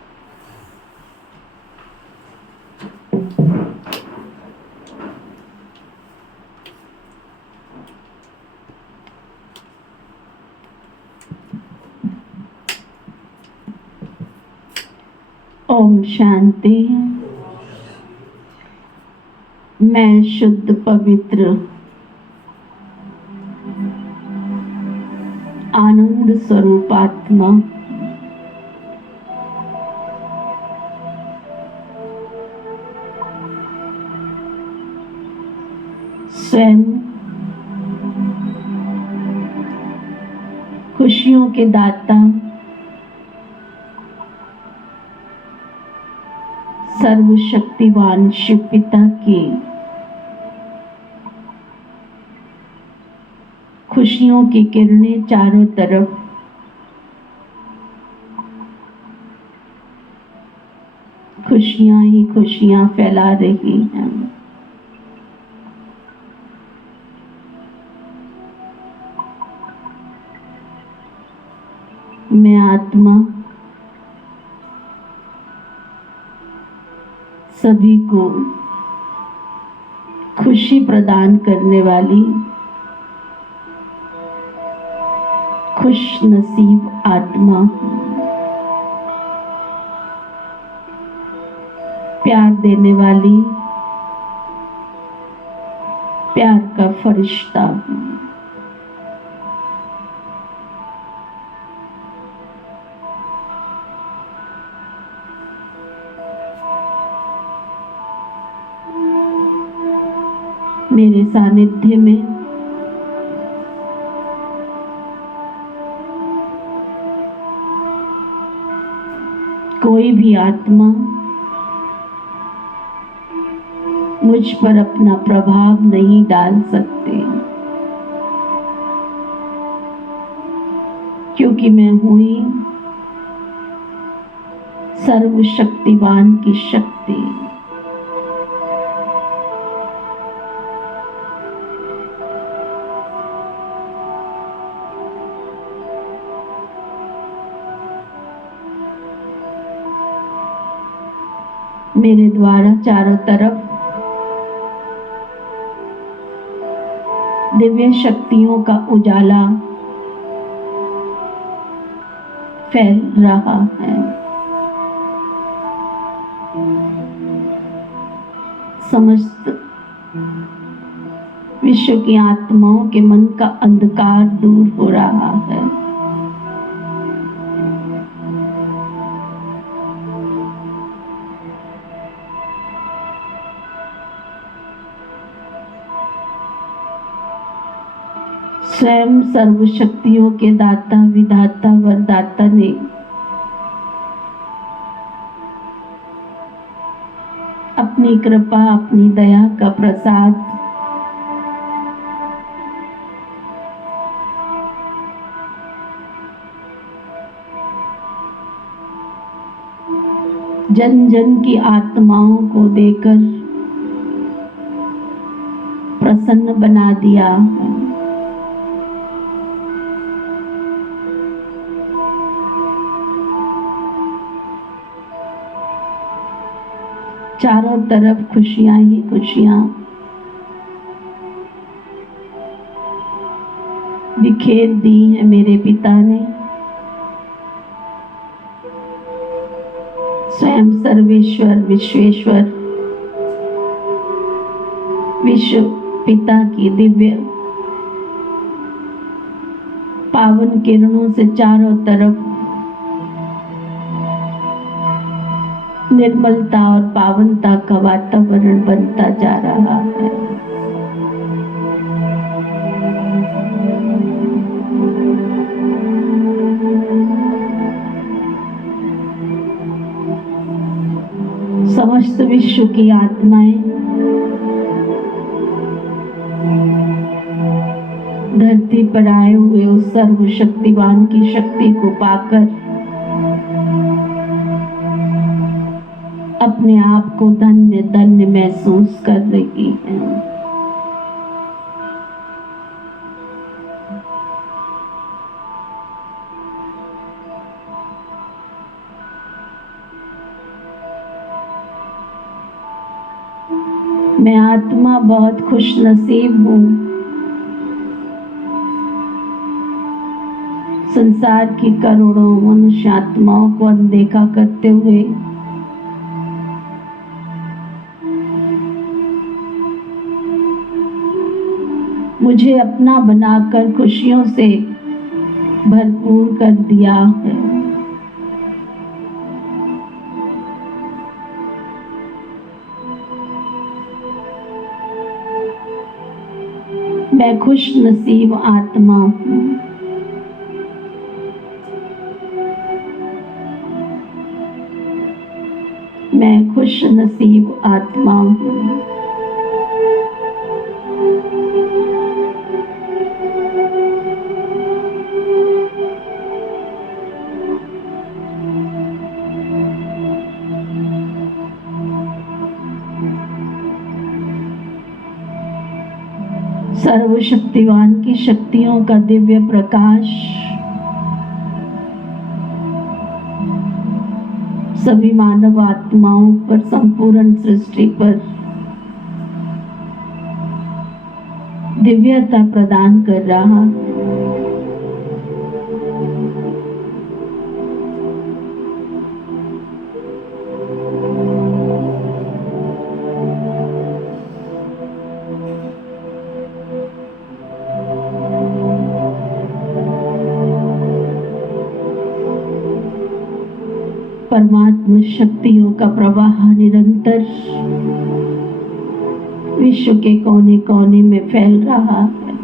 ओम शांति। मैं शुद्ध पवित्र आनंद स्वरूप आत्मा स्वयं खुशियों के दाता सर्वशक्तिवान शिव पिता की खुशियों की किरणें चारों तरफ खुशियां ही खुशियां फैला रही हैं। मैं आत्मा सभी को खुशी प्रदान करने वाली खुश नसीब आत्मा हूँ। प्यार देने वाली प्यार का फरिश्ता हूँ। मेरे सानिध्य में कोई भी आत्मा मुझ पर अपना प्रभाव नहीं डाल सकते, क्योंकि मैं हुई सर्वशक्तिवान की शक्ति। मेरे द्वारा चारों तरफ दिव्य शक्तियों का उजाला फैल रहा है। समस्त विश्व की आत्माओं के मन का अंधकार दूर हो रहा है। स्वयं सर्वशक्तियों के दाता विधाता वरदाता ने अपनी कृपा अपनी दया का प्रसाद जन जन की आत्माओं को देकर प्रसन्न बना दिया है। चारों तरफ खुशियां ही खुशियां बिखेर दी हैं मेरे पिता ने। स्वयं सर्वेश्वर विश्वेश्वर विश्व पिता की दिव्य पावन किरणों से चारों तरफ निर्मलता और पावनता का वातावरण बनता जा रहा है। समस्त विश्व की आत्माएं धरती पर आए हुए उस सर्वशक्तिवान की शक्ति को पाकर अपने आप को धन्य धन्य महसूस कर रही हैं। मैं आत्मा बहुत खुश नसीब हूँ। संसार की करोड़ों मनुष्य आत्माओं को अनदेखा करते हुए मुझे अपना बनाकर खुशियों से भरपूर कर दिया है। मैं खुश नसीब आत्मा हूँ। मैं खुश नसीब आत्मा हूँ। सर्वशक्तिवान की शक्तियों का दिव्य प्रकाश सभी मानव आत्माओं पर, संपूर्ण सृष्टि पर दिव्यता प्रदान कर रहा है। परमात्मा शक्तियों का प्रवाह निरंतर विश्व के कोने कोने में फैल रहा है।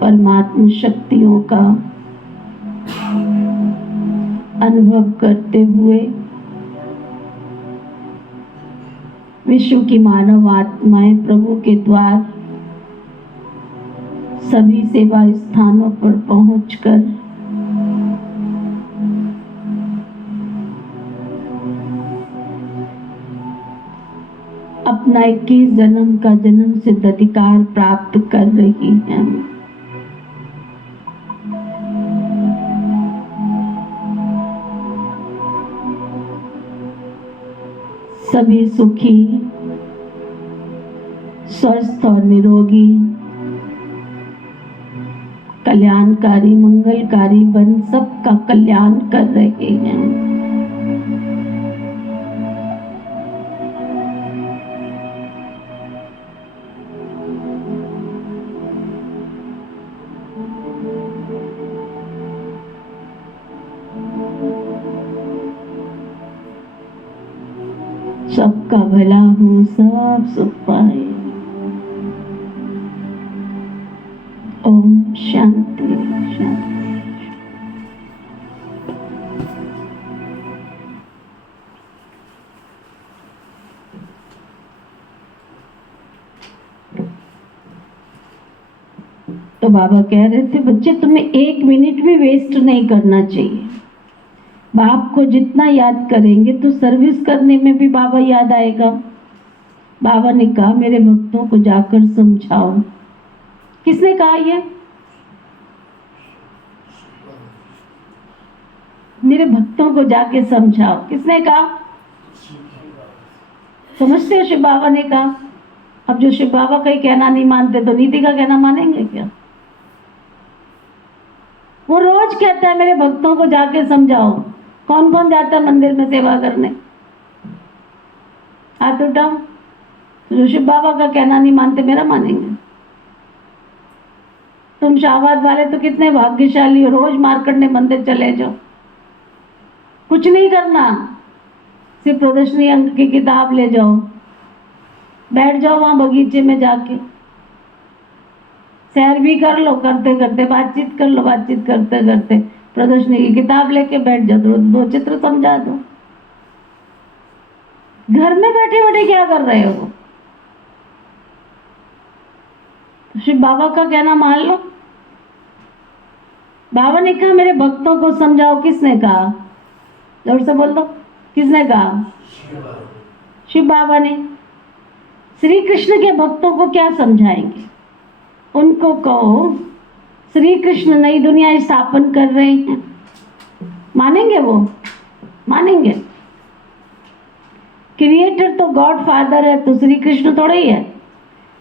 परमात्मा शक्तियों का अनुभव करते हुए विश्व की मानव आत्माएं प्रभु के द्वार सभी सेवा स्थानों पर पहुंचकर अपना 21 जन्म का जन्म सिद्ध अधिकार प्राप्त कर रही हैं। सभी सुखी, स्वस्थ और निरोगी, कल्याणकारी, मंगलकारी बन सबका कल्याण कर रहे हैं। सबका भला हो, सब सुख पाए। ओम शांति शांति। तो बाबा कह रहे थे, बच्चे तुम्हें 1 मिनट भी वेस्ट नहीं करना चाहिए। बाप को जितना याद करेंगे तो सर्विस करने में भी बाबा याद आएगा। बाबा ने कहा मेरे भक्तों को जाकर समझाओ। किसने कहा ये? मेरे भक्तों को जाके समझाओ। किसने कहा? समझते हो? शिव बाबा ने कहा। अब जो शिव बाबा का ही कहना नहीं मानते तो नीति का कहना मानेंगे क्या? वो रोज कहता है मेरे भक्तों को जाके समझाओ। कौन कौन जाता है मंदिर में सेवा करने? हाथ उठाओ। जो शिव बाबा का कहना नहीं मानते मेरा मानेंगे? तुम शाहबाद वाले तो कितने भाग्यशाली हो, रोज मार्कंडे मंदिर चले जाओ, कुछ नहीं करना, सिर्फ प्रदर्शनी अंक की किताब ले जाओ, बैठ जाओ वहां बगीचे में जाके, सैर भी कर लो, करते करते बातचीत कर लो, बातचीत करते करते प्रदर्शनी की किताब लेके बैठ जाओ, दो चित्र समझा दो। घर में बैठे बैठे क्या कर रहे हो? शिव बाबा का कहना मान लो। बाबा ने कहा मेरे भक्तों को समझाओ। किसने कहा? जोर से बोल दो। किसने कहा? शिव बाबा ने। श्री कृष्ण के भक्तों को क्या समझाएंगे? उनको कहो श्री कृष्ण नई दुनिया स्थापन कर रहे हैं। मानेंगे वो? मानेंगे? क्रिएटर तो गॉड फादर है, तो श्री कृष्ण थोड़ा ही है।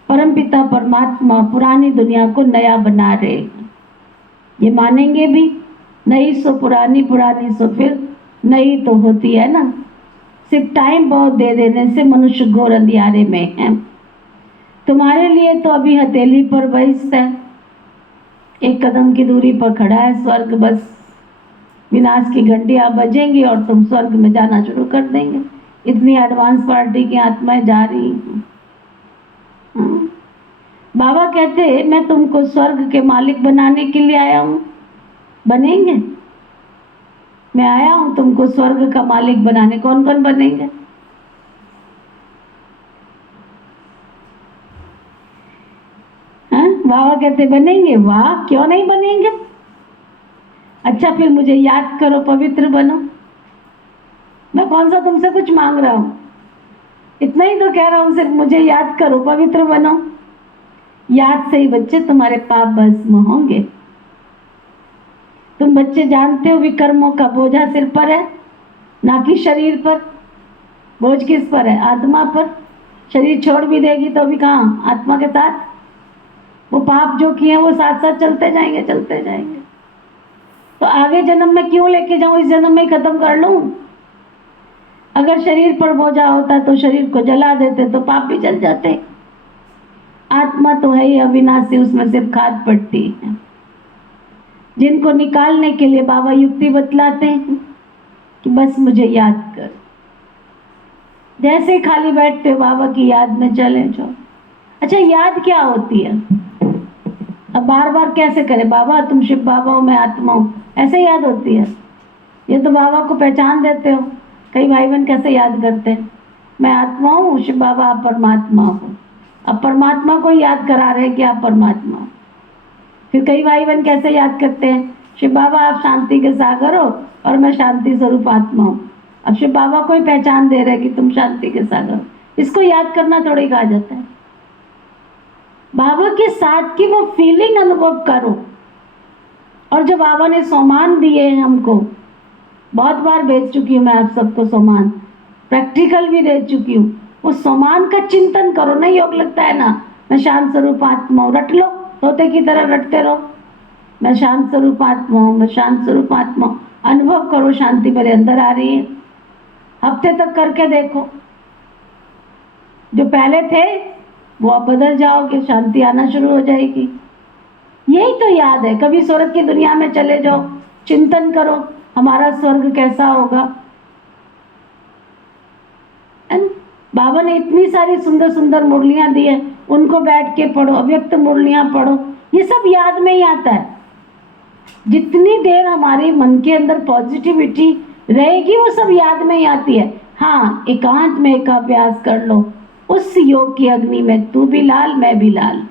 परमपिता परमात्मा पुरानी दुनिया को नया बना रहे हैं। ये मानेंगे भी? नई सो पुरानी, पुरानी सो फिर नई तो होती है ना। सिर्फ टाइम बहुत दे देने से मनुष्य घोर अंधियारे में है। तुम्हारे लिए तो अभी हथेली पर बहिष्ठ है, एक कदम की दूरी पर खड़ा है स्वर्ग। बस विनाश की घंटियां बजेंगी और तुम स्वर्ग में जाना शुरू कर देंगे। इतनी एडवांस पार्टी की आत्माएं जा रही हैं। बाबा कहते मैं तुमको स्वर्ग के मालिक बनाने के लिए आया हूं। बनेंगे? मैं आया हूं तुमको स्वर्ग का मालिक बनाने। कौन कौन बनेंगे? बाबा कहते बनेंगे। वाह, क्यों नहीं बनेंगे? अच्छा फिर मुझे याद करो, पवित्र बनो। मैं कौन सा तुमसे कुछ मांग रहा हूं, इतना ही तो कह रहा हूं, सिर्फ मुझे याद करो, पवित्र बनो। याद से ही बच्चे तुम्हारे पाप भस्म होंगे। तुम बच्चे जानते हो विकर्मों का बोझा सिर पर है, ना कि शरीर पर। बोझ किस पर है? आत्मा पर। शरीर छोड़ भी देगी तो भी कहाँ? आत्मा के साथ। वो पाप जो किए वो साथ साथ चलते जाएंगे, चलते जाएंगे। तो आगे जन्म में क्यों लेके जाऊं, इस जन्म में ही खत्म कर लूं। अगर शरीर पर बोझा होता तो शरीर को जला देते तो पाप भी जल जाते। आत्मा तो है ही अविनाशी, उसमें सिर्फ खाद पड़ती है। जिनको निकालने के लिए बाबा युक्ति बतलाते हैं कि बस मुझे याद कर। जैसे खाली बैठते हो बाबा की याद में चले जाओ। अच्छा, याद क्या होती है? अब बार बार कैसे करें? बाबा तुम शिव बाबा हो, मैं आत्मा हूँ, ऐसे याद होती है? ये तो बाबा को पहचान देते हो। कई भाई बहन कैसे याद करते हैं? मैं आत्मा हूँ, शिव बाबा आप परमात्मा हो। अब परमात्मा को याद करा रहे हैं कि आप परमात्मा हो। फिर कई भाई बहन कैसे याद करते हैं? शिव बाबा आप शांति के सागर हो और मैं शांति स्वरूप आत्मा हूँ। अब शिव बाबा को ही पहचान दे रहे हैं कि तुम शांति के सागर हो। इसको याद करना थोड़ी कहा जाता है। बाबा के साथ की वो फीलिंग अनुभव करो। और जो बाबा ने सोमान दिए हैं हमको, बहुत बार भेज चुकी हूँ मैं आप सबको सोमान, प्रैक्टिकल भी दे चुकी हूँ। उस सोमान का चिंतन करो ना। योग लगता है ना, मैं शांत स्वरूप आत्मा हूँ, रट लो, तोते की तरह रटते रहो। मैं शांत स्वरूप आत्मा हूँ, मैं शांत स्वरूप आत्मा हूँ। अनुभव करो, शांति मेरे अंदर आ रही है। हफ्ते तक करके देखो, जो पहले थे वो अब बदल जाओगे, शांति आना शुरू हो जाएगी। यही तो याद है। कभी स्वर्ग की दुनिया में चले जाओ, चिंतन करो हमारा स्वर्ग कैसा होगा। बाबा ने इतनी सारी सुंदर सुंदर मुरलियां दी है, उनको बैठ के पढ़ो, अव्यक्त मुरलियां पढ़ो, ये सब याद में ही आता है। जितनी देर हमारे मन के अंदर पॉजिटिविटी रहेगी वो सब याद में ही आती है। हाँ, एकांत में एक अभ्यास कर लो, उस योग की अग्नि में तू भी लाल मैं भी लाल।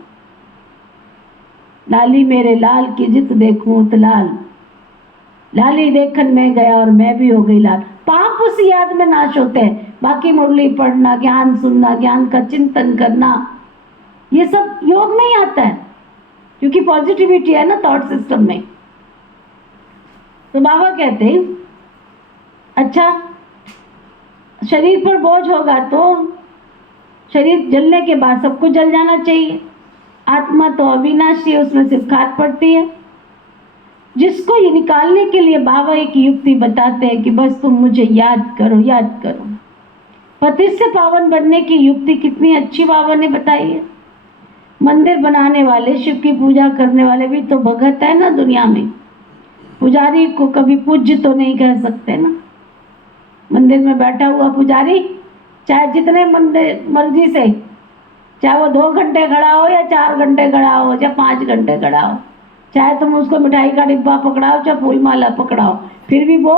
लाली मेरे लाल की जित देखूं तो लाल, लाली देखन में गया और मैं भी हो गई लाल। पाप उस याद में नाश होते हैं। बाकी मुरली पढ़ना, ज्ञान सुनना, ज्ञान का चिंतन करना, ये सब योग में ही आता है, क्योंकि पॉजिटिविटी है ना थॉट सिस्टम में। तो बाबा कहते हैं अच्छा, शरीर पर बोझ होगा तो शरीर जलने के बाद सब कुछ जल जाना चाहिए। आत्मा तो अविनाशी है, उसमें सिर्फ खाद पड़ती है। जिसको ये निकालने के लिए बाबा एक युक्ति बताते हैं कि बस तुम मुझे याद करो, याद करो। पतित से पावन बनने की युक्ति कितनी अच्छी बाबा ने बताई है। मंदिर बनाने वाले, शिव की पूजा करने वाले भी तो भगत है ना दुनिया में। पुजारी को कभी पूज्य तो नहीं कह सकते ना। मंदिर में बैठा हुआ पुजारी, चाहे जितने मर्जी से, चाहे वो 2 घंटे खड़ा हो या 4 घंटे खड़ा हो या 5 घंटे खड़ा हो, चाहे तुम उसको मिठाई का डिब्बा पकड़ाओ चाहे फूल माला पकड़ाओ, फिर भी वो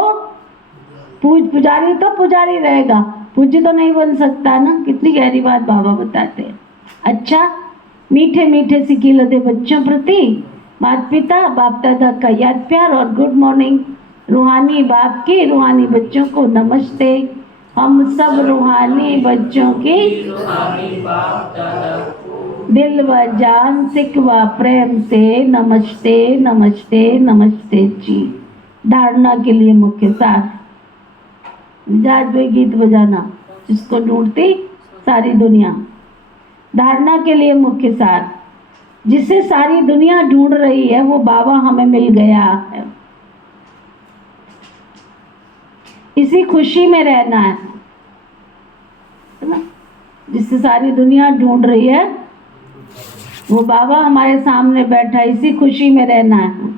पुजारी तो पुजारी रहेगा, पूज्य तो नहीं बन सकता ना। कितनी गहरी बात बाबा बताते हैं। अच्छा, मीठे मीठे सिकी लदे बच्चों प्रति माता पिता बाप दादा का याद प्यार और गुड मॉर्निंग। रूहानी बाप की रूहानी बच्चों को नमस्ते। हम सब रूहानी बच्चों की दिल व जान सिक व प्रेम से नमस्ते नमस्ते नमस्ते जी। धारणा के लिए मुख्य सार, मिजाज में गीत बजाना जिसको ढूंढती सारी दुनिया। धारणा के लिए मुख्य सार, जिसे सारी दुनिया ढूंढ रही है वो बाबा हमें मिल गया है। इसी खुशी में रहना है। है ना, जिससे सारी दुनिया ढूंढ रही है, वो बाबा हमारे सामने बैठा, इसी खुशी में रहना है।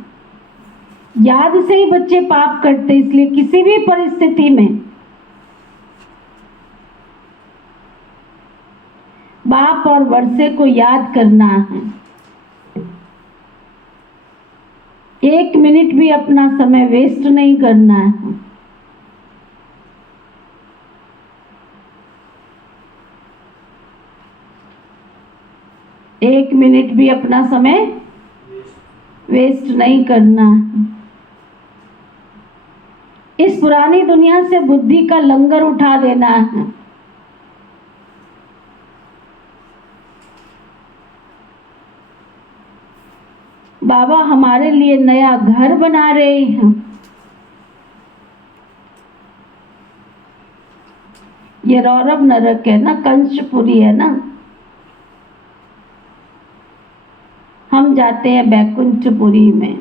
याद से ही बच्चे पाप करते, इसलिए किसी भी परिस्थिति में बाप और वर्षे को याद करना है। 1 मिनट भी अपना समय वेस्ट नहीं करना है। एक मिनट भी अपना समय वेस्ट नहीं करना है। इस पुरानी दुनिया से बुद्धि का लंगर उठा देना है। बाबा हमारे लिए नया घर बना रहे हैं। ये रौरव नरक है ना, कंसपुरी है ना, हम जाते हैं बैकुंठपुरी में।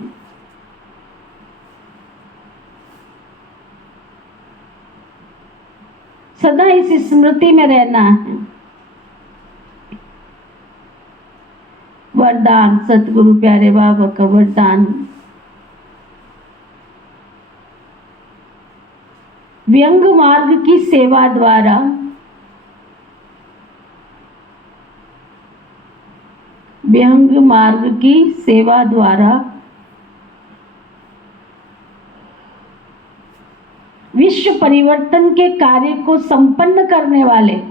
सदा इस स्मृति में रहना है। वरदान, सतगुरु प्यारे बाबा का वरदान, व्यंग मार्ग की सेवा द्वारा व्यंग मार्ग की सेवा द्वारा विश्व परिवर्तन के कार्य को संपन्न करने वाले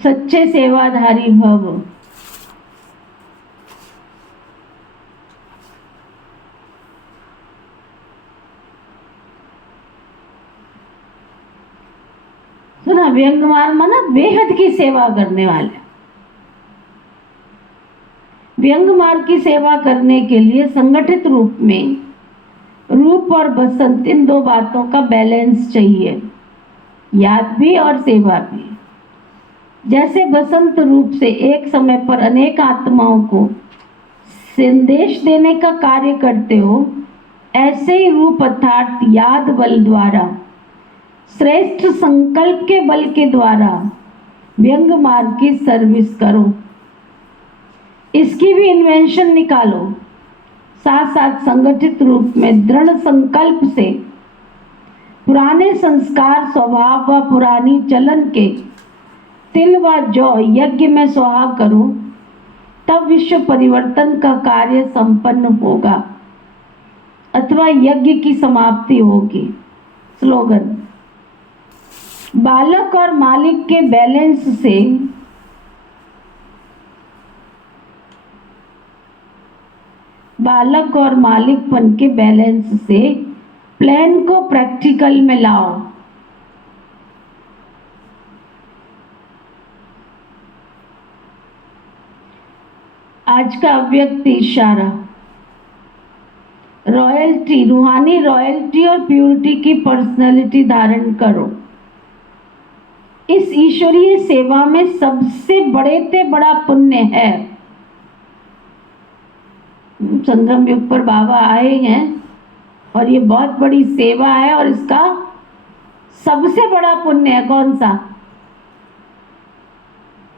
सच्चे सेवाधारी भव। सुना, व्यंग मार्ग माना बेहद की सेवा करने वाले। व्यंग मार्ग की सेवा करने के लिए संगठित रूप में रूप और बसंत, इन 2 बातों का बैलेंस चाहिए, याद भी और सेवा भी। जैसे बसंत रूप से एक समय पर अनेक आत्माओं को संदेश देने का कार्य करते हो, ऐसे ही रूप अर्थात याद बल द्वारा, श्रेष्ठ संकल्प के बल के द्वारा व्यंग मार्ग की सर्विस करो। इसकी भी इन्वेंशन निकालो। साथ साथ संगठित रूप में दृढ़ संकल्प से पुराने संस्कार, स्वभाव व पुरानी चलन के तिल व जौ यज्ञ में स्वाहा करो, तब विश्व परिवर्तन का कार्य संपन्न होगा अथवा यज्ञ की समाप्ति होगी। स्लोगन, बालक और मालिक के बैलेंस से बालक और मालिकपन के बैलेंस से प्लान को प्रैक्टिकल में लाओ। आज का अव्यक्त इशारा, रॉयल्टी, रूहानी रॉयल्टी और प्यूरिटी की पर्सनैलिटी धारण करो। इस ईश्वरीय सेवा में सबसे बड़े से बड़ा पुण्य है। संगम युग पर बाबा आए हैं और ये बहुत बड़ी सेवा है, और इसका सबसे बड़ा पुण्य है कौन सा?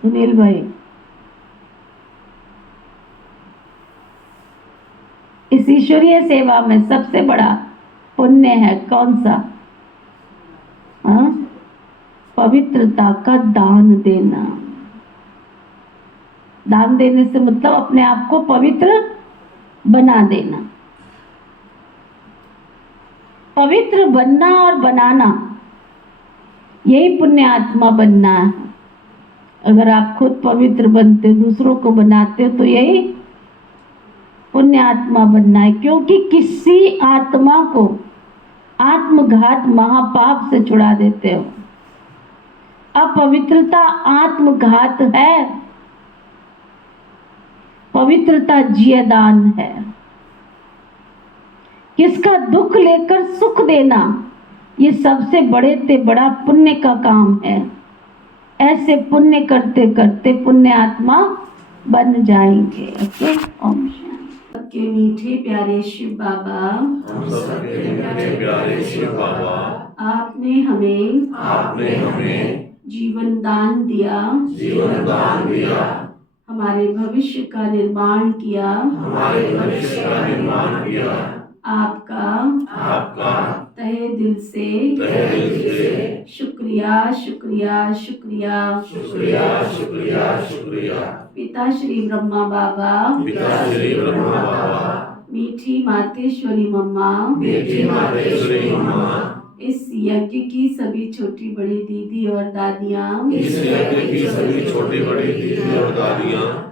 सुनील भाई, इस ईश्वरीय सेवा में सबसे बड़ा पुण्य है कौन सा? पवित्रता का दान देना। दान देने से मतलब अपने आप को पवित्र बना देना। पवित्र बनना और बनाना, यही पुण्य आत्मा बनना है। अगर आप खुद पवित्र बनते हो, दूसरों को बनाते हो, तो यही पुण्य आत्मा बनना है। क्योंकि किसी आत्मा को आत्मघात महापाप से छुड़ा देते हो। अपवित्रता आत्मघात है, पवित्रता जियदान है। किसका दुख लेकर सुख देना, ये सबसे बड़े से बड़ा पुण्य का काम है। ऐसे पुण्य करते करते पुण्य आत्मा बन जाएंगे। ओके, ओम शांति। सबके मीठे प्यारे शिव बाबा, हम सबके मीठे प्यारे शिव बाबा, आपने हमें जीवन दान दिया, हमारे भविष्य का निर्माण किया, आपका तहे दिल से शुक्रिया शुक्रिया शुक्रिया। पिता श्री ब्रह्मा बाबा, मीठी मातेश्वरी मम्मा, इस यज्ञ की सभी छोटी बड़ी दीदी और दादियाँ,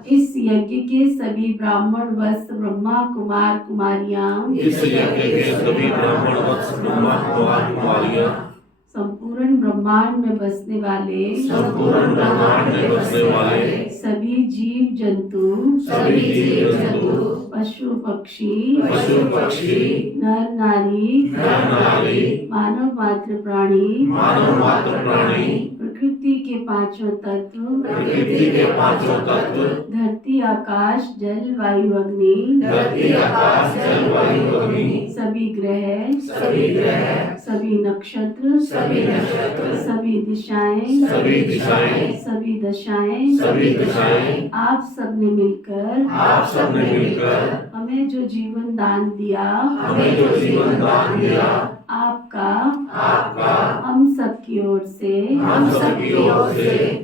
इस यज्ञ के सभी ब्राह्मण वत्स ब्रह्मा कुमार कुमारियाँ, संपूर्ण ब्रह्मांड में बसने वाले सभी जीव जंतु, पशु पक्षी, नर नारी, मानव मात्र प्राणी, प्रकृति के पांचों तत्व, धरती आकाश जल वायु अग्नि, सभी ग्रह, सभी नक्षत्र, सभी दिशाएं, सभी दशाएं, आप सबने मिलकर हमें जो जीवन दान दिया, आपका हम सब की ओर से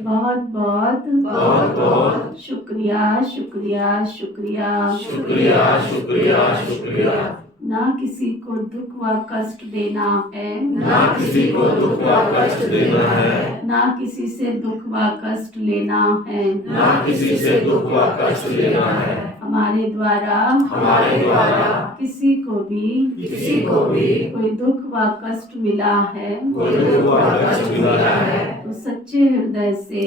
बहुत बहुत शुक्रिया शुक्रिया शुक्रिया। ना किसी को दुख व कष्ट देना है, ना किसी से दुख व कष्ट लेना है, हमारे द्वारा किसी को भी कोई दुख व कष्ट मिला है, तो सच्चे हृदय से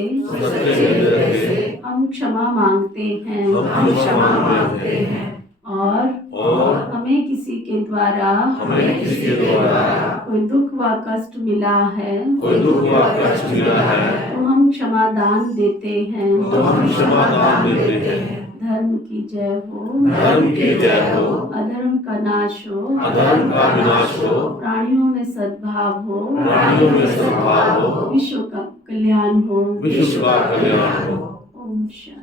हम क्षमा मांगते हैं, और हमें किसी के द्वारा कोई दुख व कष्ट मिला है, तो हम क्षमा दान देते हैं। धर्म की जय हो, अधर्म का नाश हो, प्राणियों में सद्भाव हो, विश्व का कल्याण हो। ओम शांति।